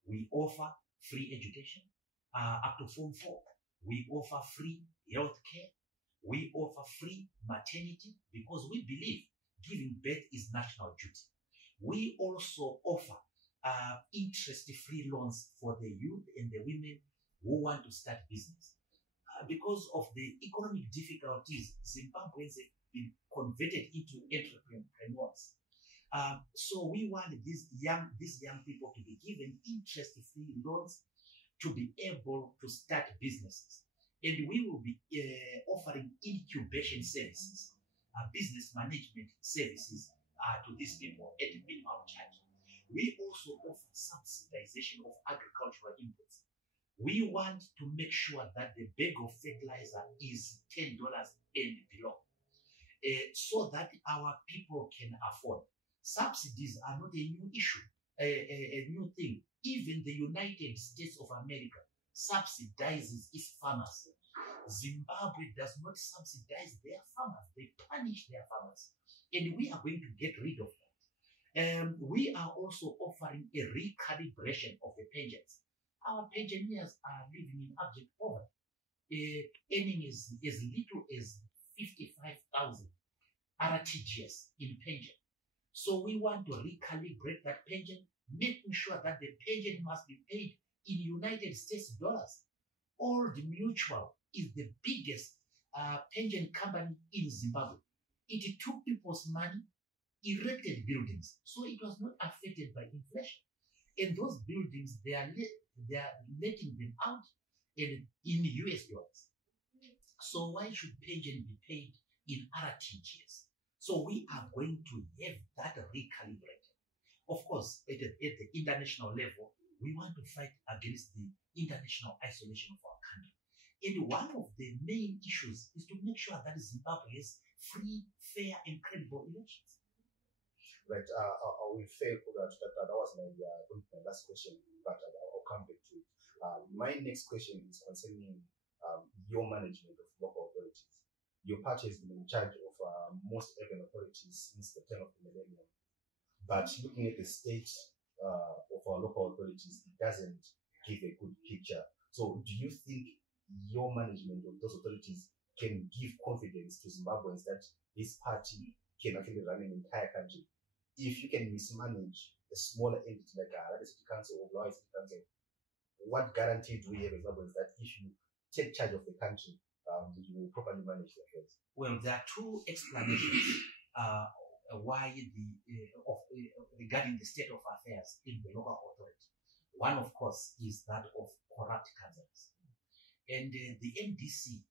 We offer free education up to Form 4. We offer free health care. We offer free maternity, because we believe giving birth is national duty. We also offer interest-free loans for the youth and the women who want to start business. Because of the economic difficulties, Zimbabweans have been converted into entrepreneurs. So we want these young people to be given interest-free loans to be able to start businesses. And we will be offering incubation services, business management services to these people at a minimal charge. We also offer subsidization of agricultural inputs. We want to make sure that the bag of fertilizer is $10 and below, so that our people can afford. Subsidies are not a new issue, a new thing. Even the United States of America subsidizes its farmers. Zimbabwe does not subsidize their farmers. They punish their farmers. And we are going to get rid of that. We are also offering a recalibration of the pensions. Our pensioners are living in abject poverty, earning as little as 55,000 RTGS in pension. So we want to recalibrate that pension, making sure that the pension must be paid in United States dollars. Old Mutual is the biggest pension company in Zimbabwe. It took people's money, erected buildings, so it was not affected by inflation. And those buildings, they are letting them out in US dollars. So why should pension be paid in RTGS? So we are going to have that recalibrated. Of course, at the international level, we want to fight against the international isolation of our country. And one of the main issues is to make sure that Zimbabwe has free, fair, and credible elections. Right. I will fail for that. That was my last question, but I'll come back to it. My next question is concerning your management of local authorities. Your party has been in charge of most urban authorities since the turn of the millennium. But looking at the state of our local authorities, it doesn't give a good picture. So do you think your management of those authorities can give confidence to Zimbabweans that this party can actually run an entire country? If you can mismanage a smaller entity like a city council or Lower City Council, what guarantee do we have as Zimbabweans that if you take charge of the country, you will properly manage the affairs? Well, there are two explanations why regarding the state of affairs in the local authority. One, of course, is that of corrupt councillors. And the MDC,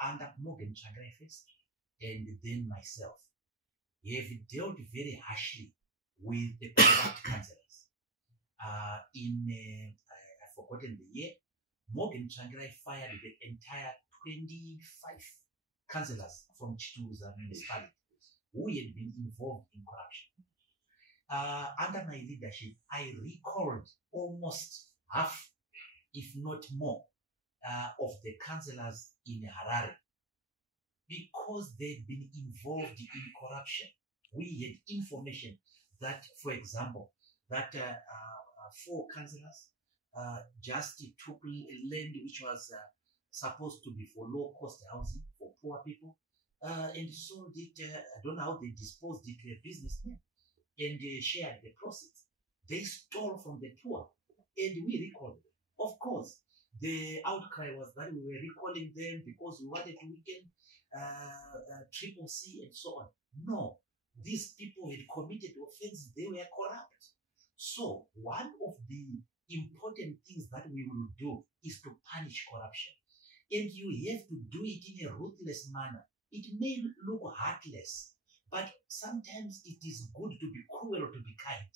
under Morgan Tsvangirai first, and then myself, have dealt very harshly with the corrupt councillors. I've forgotten the year, Morgan Tsvangirai fired the entire 25 councillors from Chituza municipality who had been involved in corruption. Under my leadership, I recalled almost half, if not more, of the councillors in Harare because they'd been involved in corruption. We had information that, for example, that 4 councillors just took land which was supposed to be for low-cost housing for poor people and sold it. I don't know how they disposed it to a businessman and shared the proceeds. They stole from the poor and we recalled them. Of course, the outcry was that we were recalling them because we wanted to weaken CCC and so on. No, these people had committed offenses, they were corrupt. So one of the important things that we will do is to punish corruption. And you have to do it in a ruthless manner. It may look heartless, but sometimes it is good to be cruel to be kind.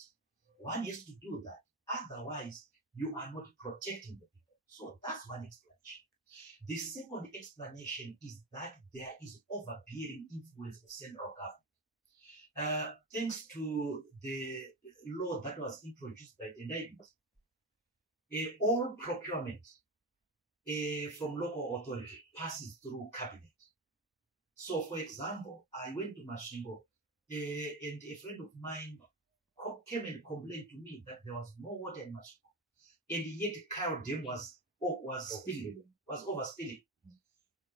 One has to do that. Otherwise, you are not protecting the people. So that's one explanation. The second explanation is that there is overbearing influence of central government. Thanks to the law that was introduced by the Navy, all procurement from local authority passes through cabinet. So, for example, I went to Masvingo and a friend of mine came and complained to me that there was no water in Masvingo, and yet Kyle Dam was overspilling.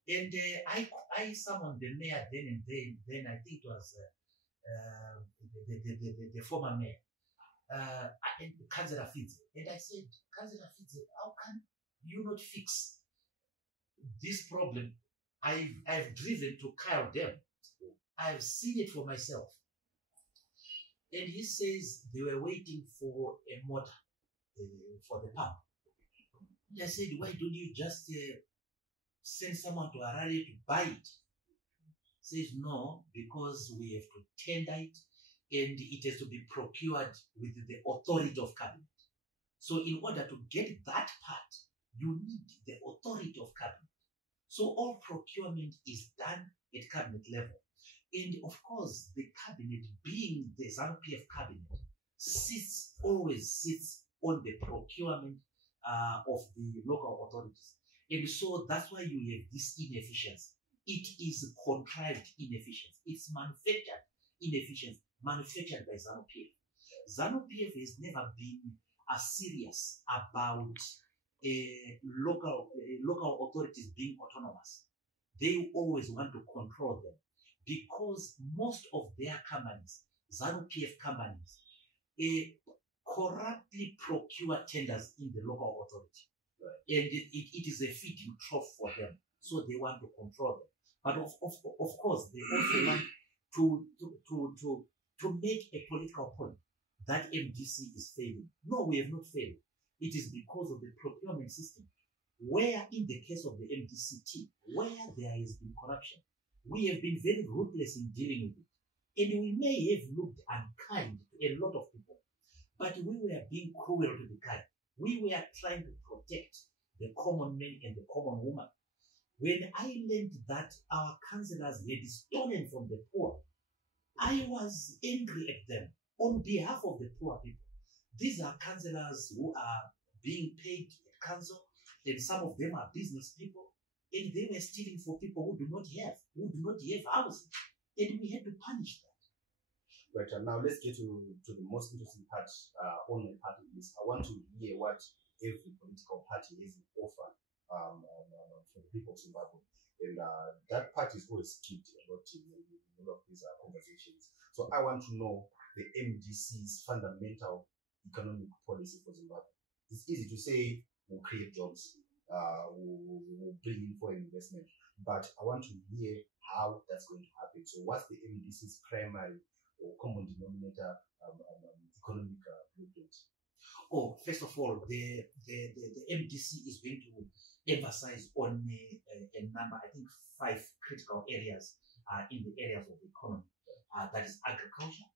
And I summoned the mayor then I think it was the former mayor, and Councillor Fitz. And I said, Councillor Fitz, how can you not fix this problem? I've driven to Kyle Dam. I've seen it for myself. And he says they were waiting for a motor for the pump. And I said, why don't you just send someone to Harare to buy it? He says, no, because we have to tender it and it has to be procured with the authority of cabinet. So in order to get that part, you need the authority of cabinet. So all procurement is done at cabinet level. And of course, the cabinet, being the Zanu Pf cabinet, always sits on the procurement of the local authorities. And so that's why you have this inefficiency. It is contrived inefficiency. It's manufactured inefficiency, manufactured by Zanu Pf. Zanu Pf has never been serious about local authorities being autonomous. They always want to control them because most of their companies, Zanu Pf companies corruptly procure tenders in the local authority. Right. And it is a feeding trough for them. So they want to control them. But of course, they also want to make a political point that MDC is failing. No, we have not failed. It is because of the procurement system, where in the case of the MDCT, where there has been corruption, we have been very ruthless in dealing with it. And we may have looked unkind to a lot of people, but we were being cruel to the kind. We were trying to protect the common man and the common woman. When I learned that our councillors had stolen from the poor, I was angry at them on behalf of the poor people. These are councillors who are being paid at council, and some of them are business people, and they were stealing for people who do not have housing, and we had to punish that. Right, and now let's get to the most interesting part on my part of this. I want to hear what every political party has to offer for the people of Zimbabwe. And that part is always skipped a lot in all of these conversations. So I want to know the MDC's fundamental economic policy for Zimbabwe. It's easy to say we'll create jobs, we'll bring in foreign investment, but I want to hear how that's going to happen. So what's the MDC's primary or common denominator economic blueprint? Oh, first of all, the MDC is going to emphasize on a number, I think 5 critical areas in the areas of the economy. That is agriculture,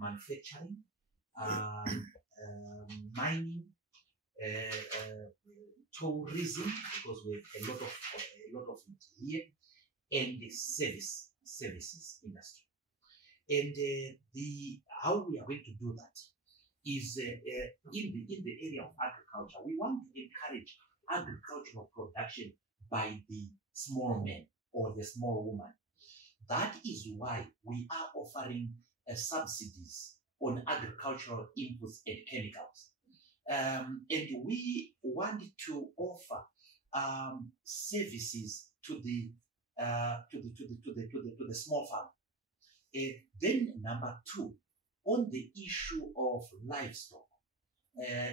manufacturing, mining, tourism, because we have a lot of it here, and the services industry. And how we are going to do that is in the area of agriculture. We want to encourage agricultural production by the small man or the small woman. That is why we are offering subsidies on agricultural inputs and chemicals. And we want to offer services to the small farm. Then number 2, on the issue of livestock,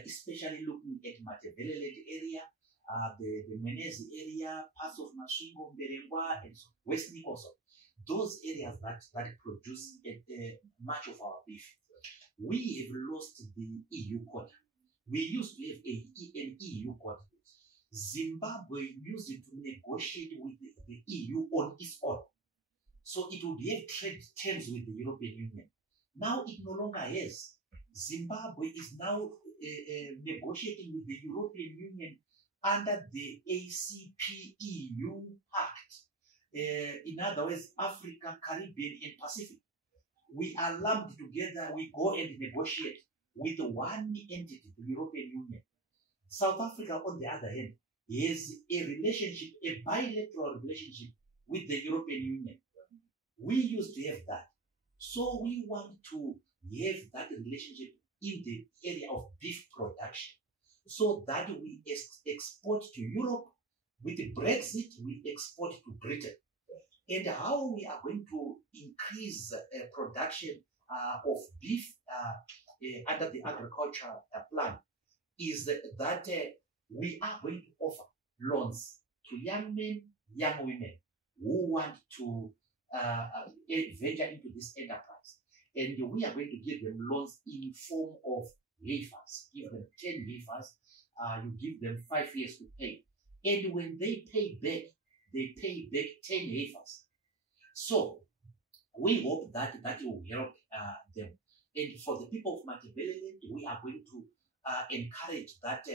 especially looking at Matebeleland area, the Menezi area, parts of Masvingo, Mberengwa, and West Nikoso, those areas that produce much of our beef. We have lost the EU quota. We used to have an EU quota. Zimbabwe used it to negotiate with the EU on its own. So it would have trade terms with the European Union. Now it no longer has. Zimbabwe is now negotiating with the European Union under the ACP-EU Pact. In other words, Africa, Caribbean, and Pacific. We are lumped together, we go and negotiate with one entity, the European Union. South Africa, on the other hand, has a relationship, a bilateral relationship with the European Union. We used to have that. So we want to have that relationship in the area of beef production so that we export to Europe. With the Brexit, we export to Britain. And how we are going to increase production of beef under the agriculture plan is that we are going to offer loans to young men, young women who want to venture into this enterprise. And we are going to give them loans in form of waivers. Give them 10 waivers. You give them 5 years to pay. And when they pay back 10 waivers. So we hope that will help them. And for the people of Matebeleland, we are going to encourage that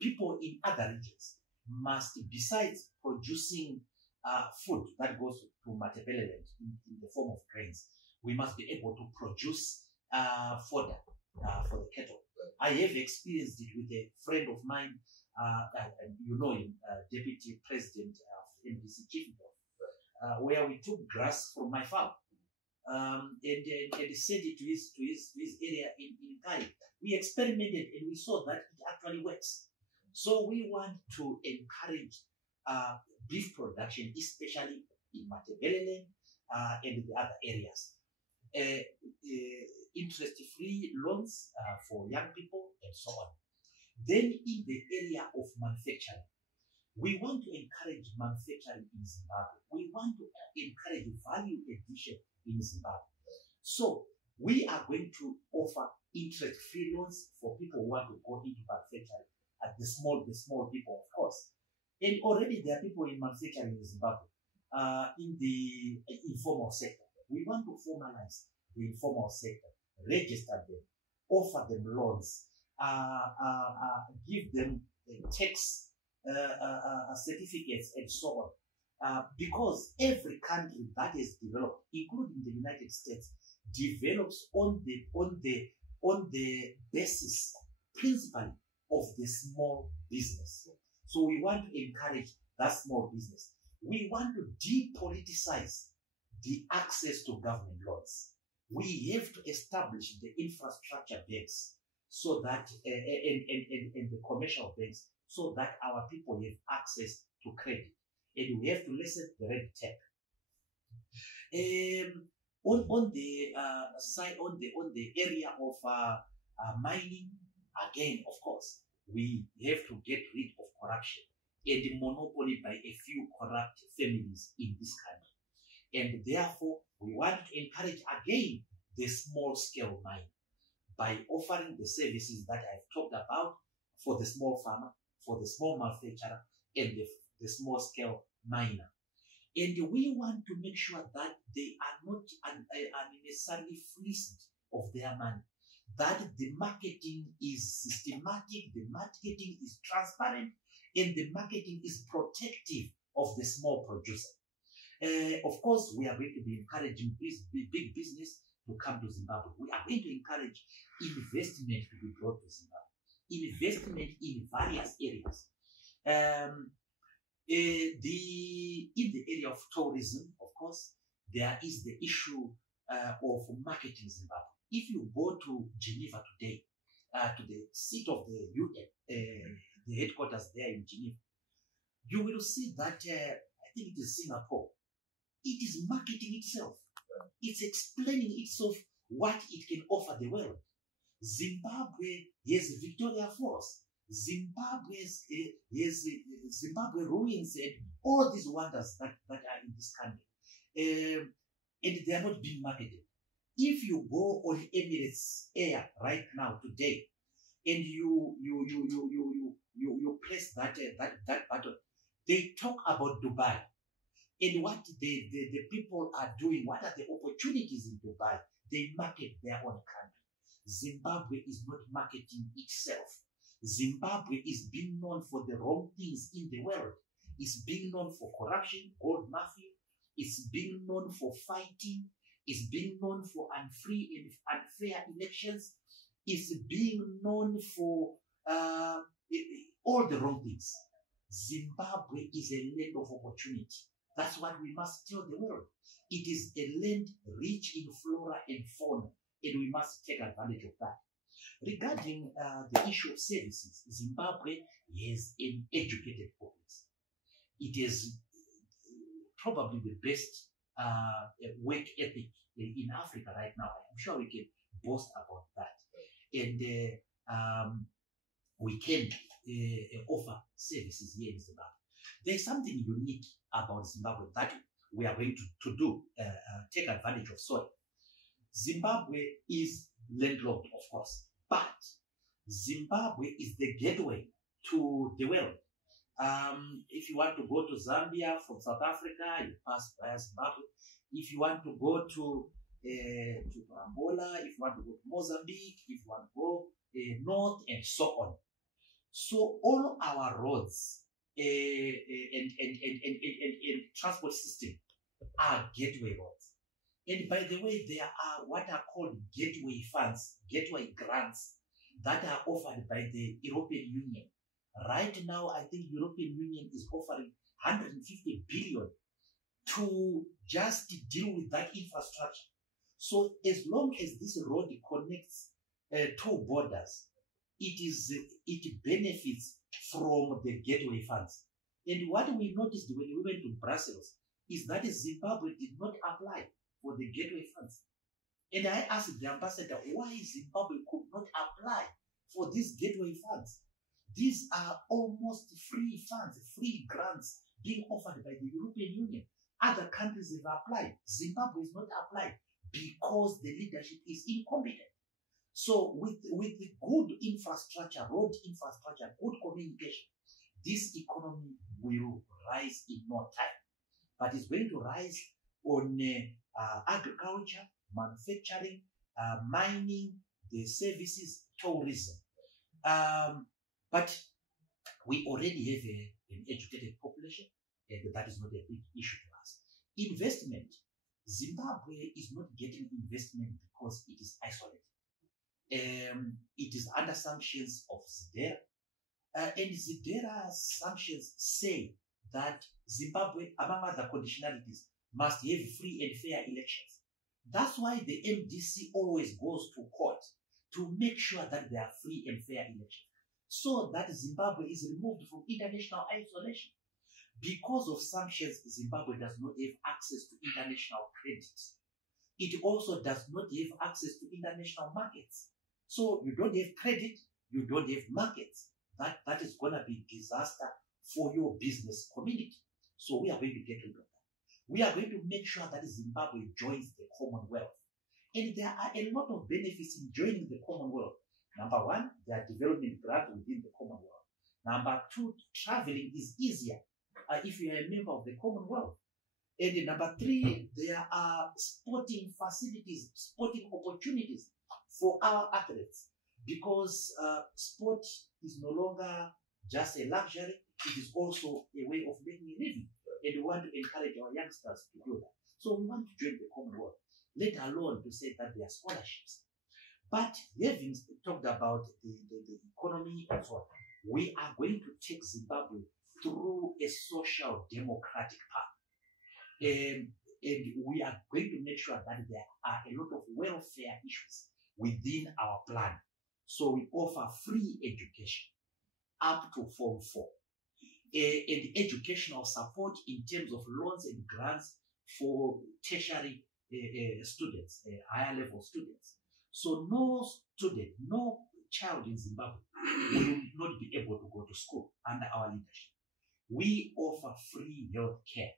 people in other regions must, besides producing food that goes to Matebeleland in the form of grains, we must be able to produce fodder for the cattle. I have experienced it with a friend of mine, and you know him, Deputy President of MDC Chief, where we took grass from my farm and sent it to his area in Kai. We experimented and we saw that it actually works. So we want to encourage beef production, especially in Matebeleland and the other areas. interest-free loans for young people, and so on. Then in the area of manufacturing, we want to encourage manufacturing in Zimbabwe. We want to encourage value addition in Zimbabwe. So we are going to offer interest-free loans for people who want to go into manufacturing, at the small people, of course. And already there are people in manufacturing in Zimbabwe, in the informal sector. We want to formalize the informal sector, register them, offer them loans, give them tax certificates and so on. Because every country that is developed, including the United States, develops on the basis principally of the small business. So we want to encourage that small business. We want to depoliticize the access to government loans. We have to establish the infrastructure banks so that and the commercial banks so that our people have access to credit. And we have to lessen the red tape. On the side, on the area of mining, again, of course, we have to get rid of corruption and the monopoly by a few corrupt families in this country. And therefore, we want to encourage again the small-scale mine by offering the services that I've talked about for the small farmer, for the small manufacturer, and the small-scale miner. And we want to make sure that they are not unnecessarily fleeced of their money, that the marketing is systematic, the marketing is transparent, and the marketing is protective of the small producer. Of course, we are going to be encouraging big business to come to Zimbabwe. We are going to encourage investment to be brought to Zimbabwe, investment in various areas. In the area of tourism, of course, there is the issue of marketing Zimbabwe. If you go to Geneva today, to the seat of the UN, the headquarters there in Geneva, you will see that, I think it is Singapore, it is marketing itself. It's explaining itself what it can offer the world. Zimbabwe has Victoria Falls. Zimbabwe has Zimbabwe ruins and all these wonders that are in this country. And they are not being marketed. If you go on Emirates Air right now today, and you press that button, they talk about Dubai and what the people are doing. What are the opportunities in Dubai? They market their own country. Zimbabwe is not marketing itself. Zimbabwe is being known for the wrong things in the world. It's being known for corruption, gold mafia. It's being known for fighting. It's being known for unfree and unfair elections. It's being known for all the wrong things. Zimbabwe is a land of opportunity. That's what we must tell the world. It is a land rich in flora and fauna, and we must take advantage of that. Regarding the issue of services, Zimbabwe is an educated populace. It is probably the best work ethic in Africa right now. I'm sure we can boast about that. And we can offer services here in Zimbabwe. There's something unique about Zimbabwe that we are going to do, take advantage of soil. Zimbabwe is landlocked, of course, but Zimbabwe is the gateway to the world. If you want to go to Zambia from South Africa, you pass by Zimbabwe. If you want to go to Angola, if you want to go to Mozambique, if you want to go north, and so on. So all our roads and transport system are gateway roads. And by the way, there are what are called gateway funds, gateway grants that are offered by the European Union. Right now, I think European Union is offering 150 billion to just deal with that infrastructure. So as long as this road connects two borders, it benefits from the gateway funds. And what we noticed when we went to Brussels is that Zimbabwe did not apply for the gateway funds. And I asked the ambassador why Zimbabwe could not apply for these gateway funds. These are almost free funds, free grants being offered by the European Union. Other countries have applied. Zimbabwe is not applied because the leadership is incompetent. So with the good infrastructure, road infrastructure, good communication, this economy will rise in no time. But it's going to rise on agriculture, manufacturing, mining, the services, tourism. But we already have an educated population, and that is not a big issue to us. Investment. Zimbabwe is not getting investment because it is isolated. It is under sanctions of ZDERA. And ZDERA sanctions say that Zimbabwe, among other conditionalities, must have free and fair elections. That's why the MDC always goes to court to make sure that there are free and fair elections, so that Zimbabwe is removed from international isolation. Because of sanctions, Zimbabwe does not have access to international credit. It also does not have access to international markets. So you don't have credit, you don't have markets. That is going to be disaster for your business community. So we are going to get rid of that. We are going to make sure that Zimbabwe joins the Commonwealth. And there are a lot of benefits in joining the Commonwealth. Number one, there are development grants within the Commonwealth. Number two, traveling is easier if you are a member of the Commonwealth. And number three, there are sporting facilities, sporting opportunities for our athletes, because sport is no longer just a luxury, it is also a way of making a living. And we want to encourage our youngsters to do that. So we want to join the Commonwealth, let alone to say that there are scholarships. But having talked about the economy and so on, we are going to take Zimbabwe through a social democratic path. And we are going to make sure that there are a lot of welfare issues within our plan. So we offer free education up to Form 4. And educational support in terms of loans and grants for tertiary students, higher level students. So no student, no child in Zimbabwe will not be able to go to school under our leadership. We offer free health care.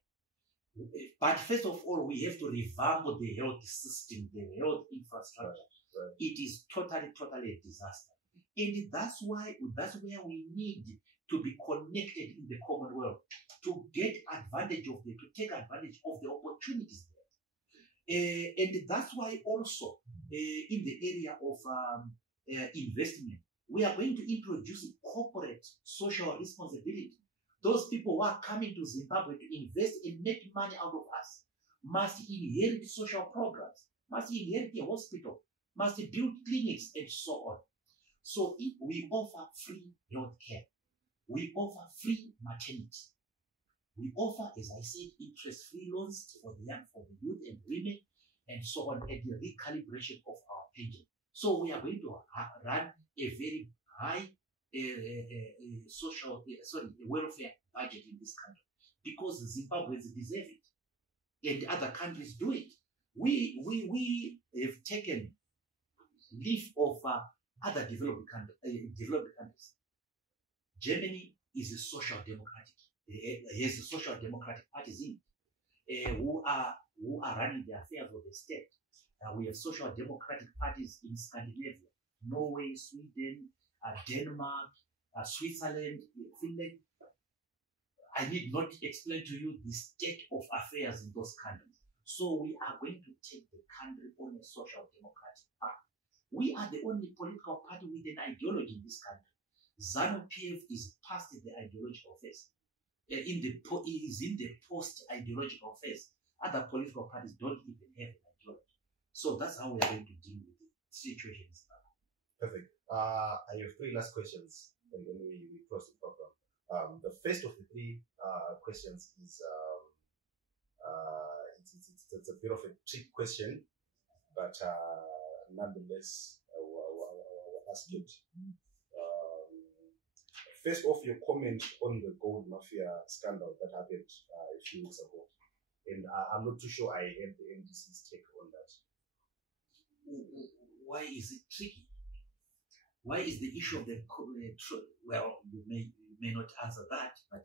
But first of all, we have to revamp the health system, the health infrastructure. Right. It is totally a disaster. And that's where we need to be connected in the Commonwealth to get advantage of to take advantage of the opportunities there. And that's why also in the area of investment, we are going to introduce corporate social responsibility. Those people who are coming to Zimbabwe to invest and make money out of us must inherit social programs, must inherit a hospital, must build clinics, and so on. So if we offer free health care, we offer free maternity, we offer, as I said, interest-free loans for the young, for the youth and women, and so on, and the recalibration of our pension. So we are going to run a very high welfare budget in this country, because Zimbabweans deserve it, and other countries do it. We have taken leave of other developed countries. Germany is a social democratic, has a social democratic parties in who are running the affairs of the state. We have social democratic parties in Scandinavia, Norway, Sweden, Denmark, Switzerland, Finland. I need not explain to you the state of affairs in those countries. So we are going to take the country on a social democratic path. We are the only political party with an ideology in this country. Zanu Pf is past the ideological phase. Is in the post-ideological phase. Other political parties don't even have an ideology. So that's how we are going to deal with the situation. Perfect. I have three last questions, and then we close the program. The first of the three questions is it's a bit of a trick question, but nonetheless, I will ask it. First off, your comment on the gold mafia scandal that happened a few weeks ago, and I'm not too sure I had the MDC's take on that. why is it tricky? Why is the issue of the well, you may not answer that, but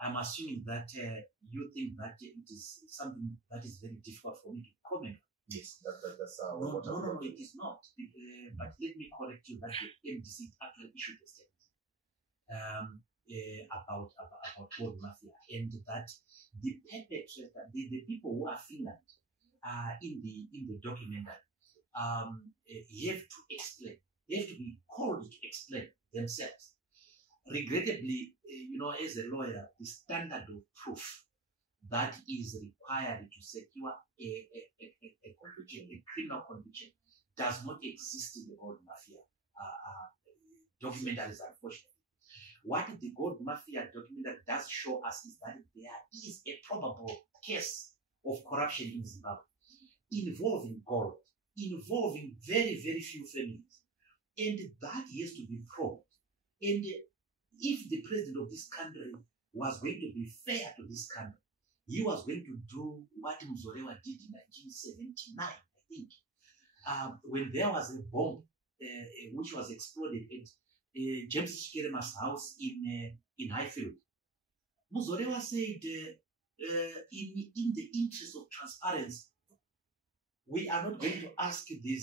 I'm assuming that you think that it is something that is very difficult for me to comment. Yes, that's no, it is not. But let me correct you that the MDC actually issued a statement about gold mafia, and that the perpetrator, the people who are fingered in the document, have to explain. They have to be called to explain themselves. Regrettably, as a lawyer, the standard of proof that is required to secure a conviction, a criminal conviction, does not exist in the gold mafia document. That is unfortunate. What the gold mafia document does show us is that there is a probable case of corruption in Zimbabwe involving gold, involving very, very few families. And that has to be probed. And if the president of this country was going to be fair to this country, he was going to do what Mwonzora did in 1979, I think, when there was a bomb which was exploded at James Chikerema's house in Highfield. Mwonzora said, in the interest of transparency, we are not going to ask the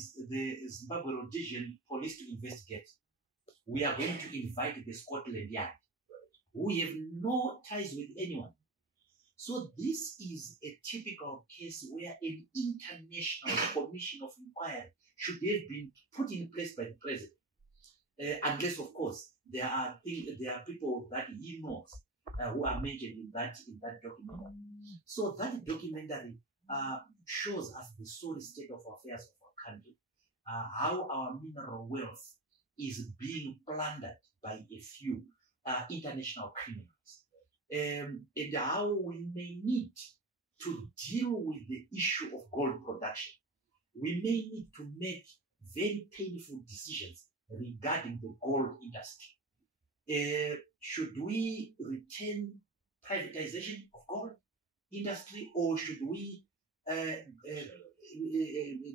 Zimbabwe Rhodesian police to investigate. We are going to invite the Scotland Yard, who have no ties with anyone. So this is a typical case where an international commission of inquiry should have been put in place by the president, unless, of course, there are people that he knows who are mentioned in that documentary. So that documentary shows us the sorry state of affairs of our country, how our mineral wealth is being plundered by a few international criminals, and how we may need to deal with the issue of gold production. We may need to make very painful decisions regarding the gold industry. Should we retain privatization of gold industry, or should we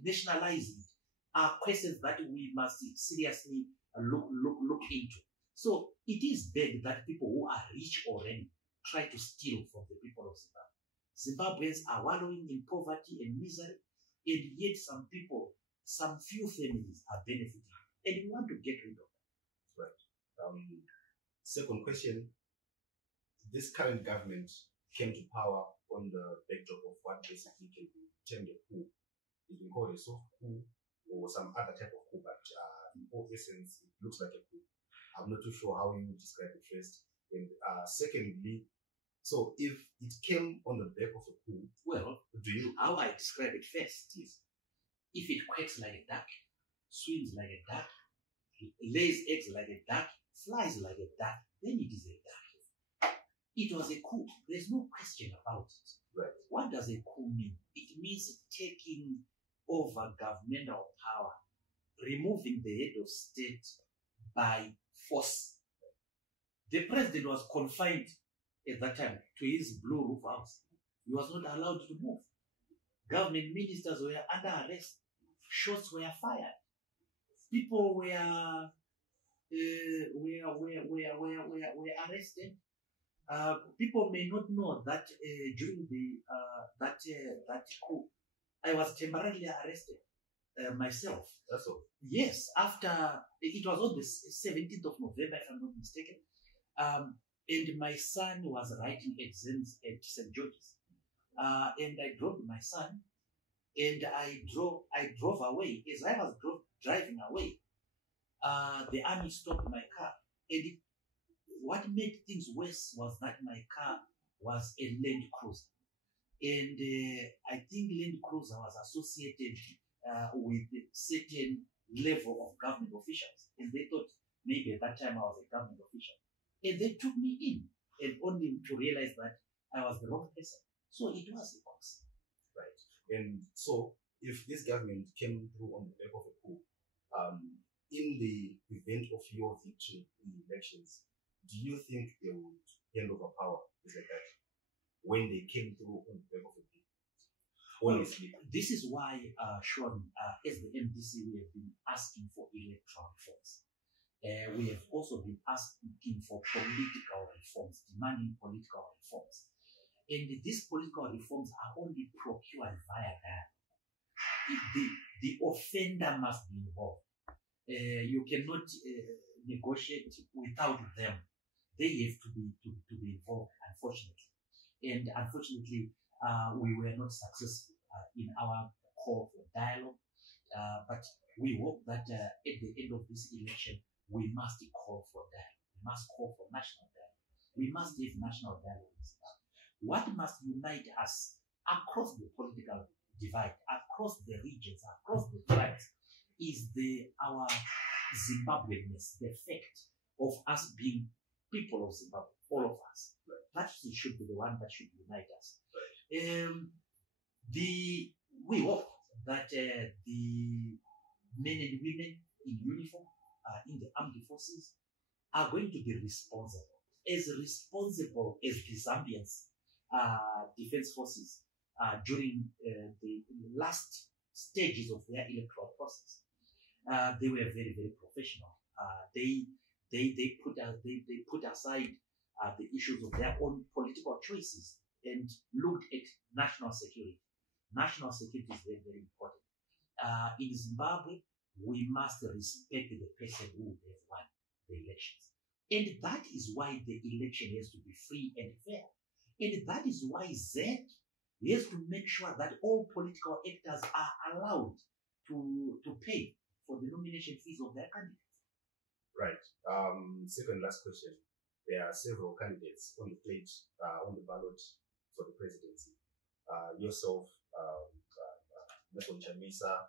nationalize it? Are questions that we must seriously look into. So it is bad that people who are rich already try to steal from the people of Zimbabwe. Zimbabweans are wallowing in poverty and misery, and yet some few families are benefiting, and we want to get rid of them. Right. Second question: this current government came to power on the backdrop of what basically can be termed a coup. It can be called a soft coup or some other type of coup, but in all essence, it looks like a coup. I'm not too sure how you would describe it first. And secondly, so if it came on the back of a coup, well, how I describe it first is, if it quacks like a duck, swims like a duck, lays eggs like a duck, flies like a duck, then it is a duck. It was a coup. There's no question about it. Right. What does a coup mean? It means taking over governmental power, removing the head of state by force. The president was confined at that time to his blue roof house. He was not allowed to move. Government ministers were under arrest. Shots were fired. People were arrested. People may not know that during that coup, I was temporarily arrested myself. That's all. Yes, after it was on the 17th of November, if I'm not mistaken, and my son was writing exams at St. George's, and I dropped my son, and I drove away. As I was driving away, the army stopped my car, and what made things worse was that my car was a Land Cruiser, and I think Land Cruiser was associated with a certain level of government officials, and they thought maybe at that time I was a government official, and they took me in, and only to realize that I was the wrong person. So it was a box. Right. And so if this government came through on the back of a coup, in the event of your victory in the elections, do you think they would hand over power like that when they came through on the back of a coup? honestly. This is why, Sean, as the MDC, we have been asking for electoral reforms. We have also been asking for political reforms, demanding political reforms. And these political reforms are only procured via that. The offender must be involved. You cannot negotiate without them. They have to be involved, unfortunately. And unfortunately, we were not successful in our call for dialogue. But we hope that at the end of this election, we must call for dialogue. We must call for national dialogue. We must have national dialogue. What must unite us across the political divide, across the regions, across the tribes, is our Zimbabweanness, the fact of us being people of Zimbabwe, all of us. That should be the one that should unite us. We hope that the men and women in uniform in the armed forces are going to be responsible as the Zambians defense forces during the last stages of their electoral process. They were very, very professional. They put aside the issues of their own political choices and looked at national security. National security is very, very important. In Zimbabwe, we must respect the person who has won the elections. And that is why the election has to be free and fair. And that is why Z has to make sure that all political actors are allowed to pay for the nomination fees of their candidates. Right. Second last question. There are several candidates on the plate, on the ballot for the presidency. Yourself, Nelson Chamisa,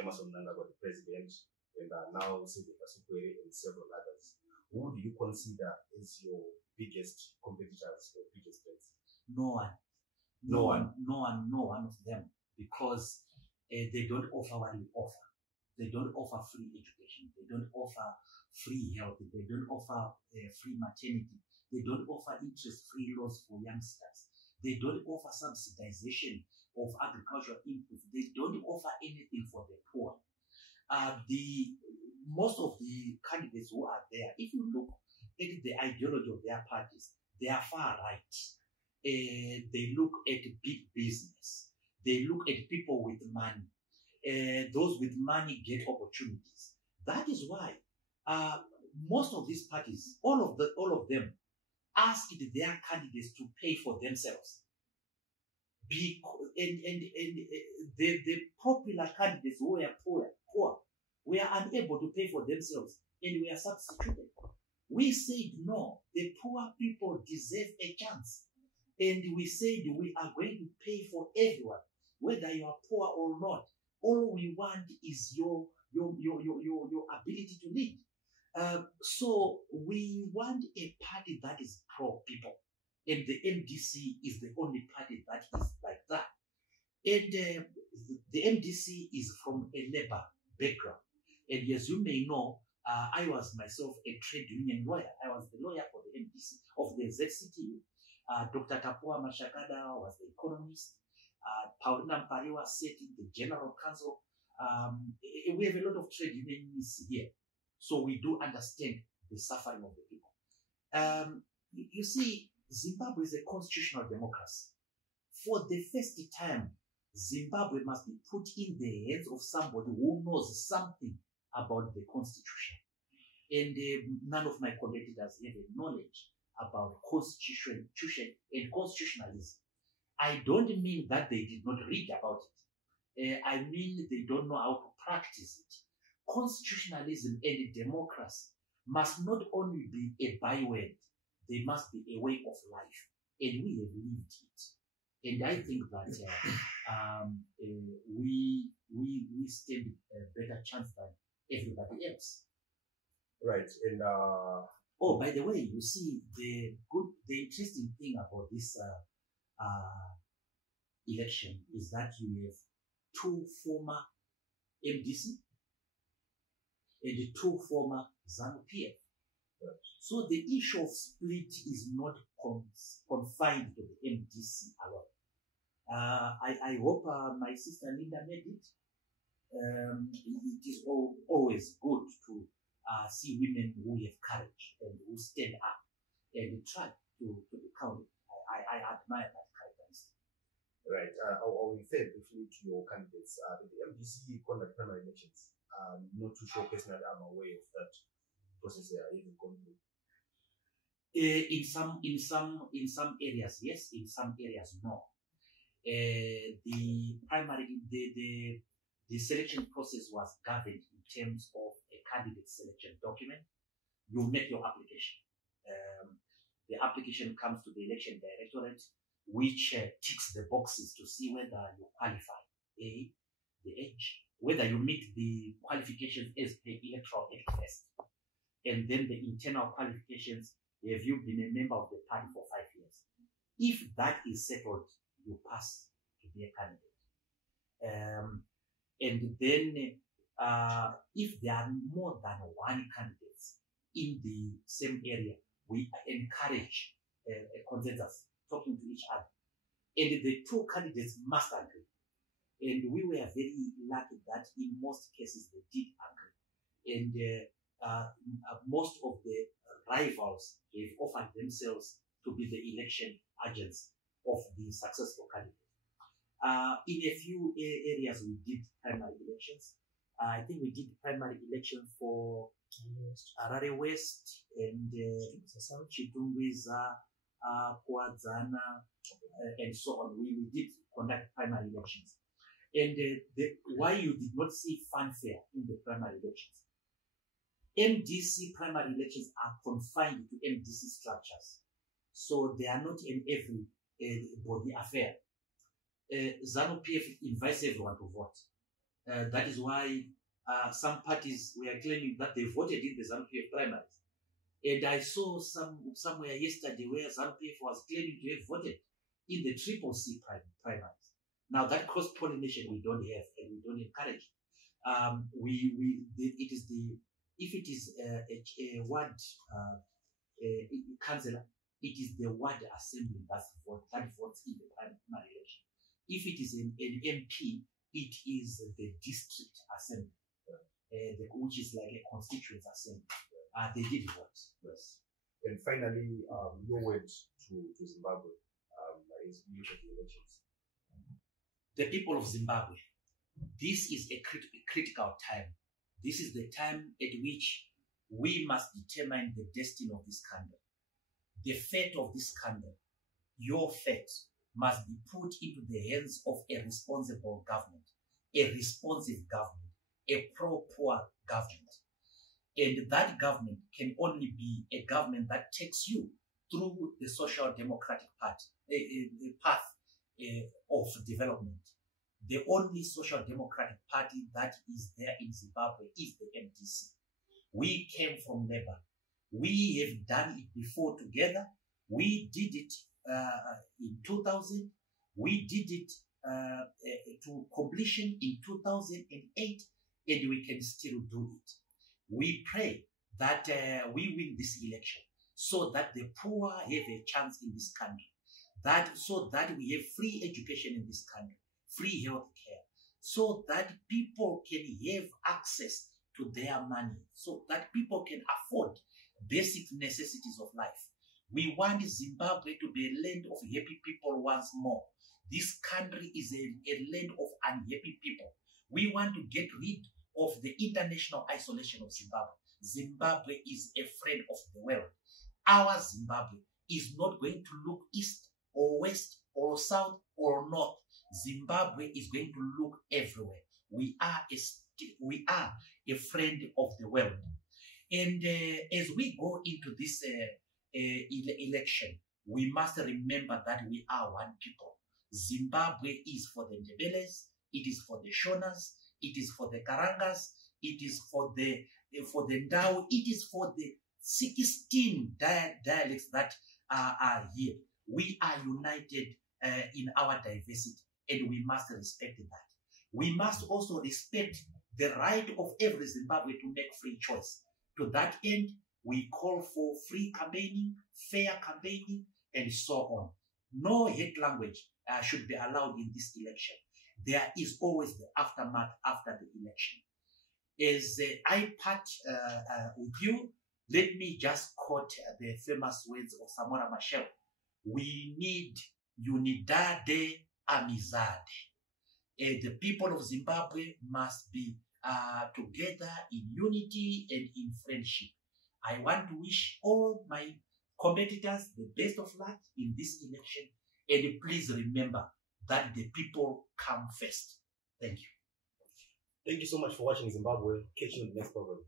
Emerson Mnangagwa, the president, and now Sylvia Kasukwere and several others. Who do you consider as your biggest competitors or biggest threats? No one of them, because they don't offer what we offer. They don't offer free education. They don't offer free health. They don't offer free maternity. They don't offer interest-free loans for youngsters. They don't offer subsidization of agricultural inputs. They don't offer anything for the poor. Most of the candidates who are there, if you look at the ideology of their parties, they are far right. They look at big business. They look at people with money. Those with money get opportunities. That is why most of these parties, all of them, asked their candidates to pay for themselves. And the popular candidates who were poor were unable to pay for themselves and were substituted. We said no, the poor people deserve a chance. And we said we are going to pay for everyone, whether you are poor or not. All we want is your ability to lead. So we want a party that is pro-people. And the MDC is the only party that is like that. And the MDC is from a labor background. And as you may know, I was myself a trade union lawyer. I was the lawyer for the MDC of the ZCT. Dr. Tapua Mashakada was the economist. Paulina Mpariwa sat in the General Council. We have a lot of trade unionists here. So we do understand the suffering of the people. You see, Zimbabwe is a constitutional democracy. For the first time, Zimbabwe must be put in the hands of somebody who knows something about the constitution. And none of my competitors have knowledge about constitution and constitutionalism. I don't mean that they did not read about it. I mean they don't know how to practice it. Constitutionalism and democracy must not only be a byword, they must be a way of life. And we have lived it. And I think that we stand a better chance than everybody else. Right. And oh, by the way, you see the interesting thing about this election is that you have two former MDC and two former Zanu Pf. Right. So the issue of split is not confined to the MDC alone. I hope my sister Linda made it. It is always good to see women who have courage and who stand up and try to be counted. I admire that characteristic. Right. I will refer briefly to your candidates. The MDC conduct primary elections. Not too sure personally I'm aware of that process they are even going through. In some areas, yes. In some areas, no. The selection process was governed in terms of a candidate selection document. You make your application. The application comes to the election directorate, which ticks the boxes to see whether you qualify. A, the age, whether you meet the qualifications as per electoral act first, and then the internal qualifications. Have you been a member of the party for 5 years? If that is settled, you pass to be a candidate. And then if there are more than one candidates in the same area, we encourage a consensus, talking to each other. And the two candidates must agree. And we were very lucky that in most cases they did agree. And most of the rivals have offered themselves to be the election agents of the successful candidate. In a few areas we did primary elections. I think we did primary election for Harare West and Chitungwiza, Kwadzana, and so on. We did conduct primary elections. And why you did not see fanfare in the primary elections? MDC primary elections are confined to MDC structures. So they are not in every body affair. Zanu Pf invites everyone to vote. That is why some parties were claiming that they voted in the Zanu Pf primaries. And I saw somewhere yesterday where Zanu Pf was claiming to have voted in the CCC primaries. Now that cross-pollination we don't have and we don't encourage. If it is a ward councillor, it is the ward assembly that votes in the primary election. If it is an MP, it is the district assembly, which is like a constituent assembly. They did vote. Yes. And finally, your words to Zimbabwe is related to elections. The people of Zimbabwe, this is a critical time. This is the time at which we must determine the destiny of this country. The fate of this country, your fate, must be put into the hands of a responsible government, a responsive government, a pro-poor government. And that government can only be a government that takes you through the social democratic path of development. The only social democratic party that is there in Zimbabwe is the MDC. We came from Labour. We have done it before together. We did it in 2000. We did it to completion in 2008, and we can still do it. We pray that we win this election so that the poor have a chance in this country, so that we have free education in this country, free health care, so that people can have access to their money, so that people can afford basic necessities of life. We want Zimbabwe to be a land of happy people once more. This country is a land of unhappy people. We want to get rid of the international isolation of Zimbabwe. Zimbabwe is a friend of the world. Our Zimbabwe is not going to look east or west or south or north. Zimbabwe is going to look everywhere. We are a friend of the world. And as we go into this election, we must remember that we are one people. Zimbabwe is for the Ndebeles, it is for the Shonas, it is for the Karangas, it is for the Ndau, it is for the 16 dialects that are here. We are united in our diversity, and we must respect that. We must also respect the right of every Zimbabwe to make free choice. To that end, we call for free campaigning, fair campaigning, and so on. No hate language should be allowed in this election. There is always the aftermath after the election. As I part with you, let me just quote the famous words of Samora Machel. We need unidade amizade. The people of Zimbabwe must be together in unity and in friendship. I want to wish all my competitors the best of luck in this election, and please remember that the people come first. Thank you. Thank you so much for watching Zimbabwe. Catch you in the next program.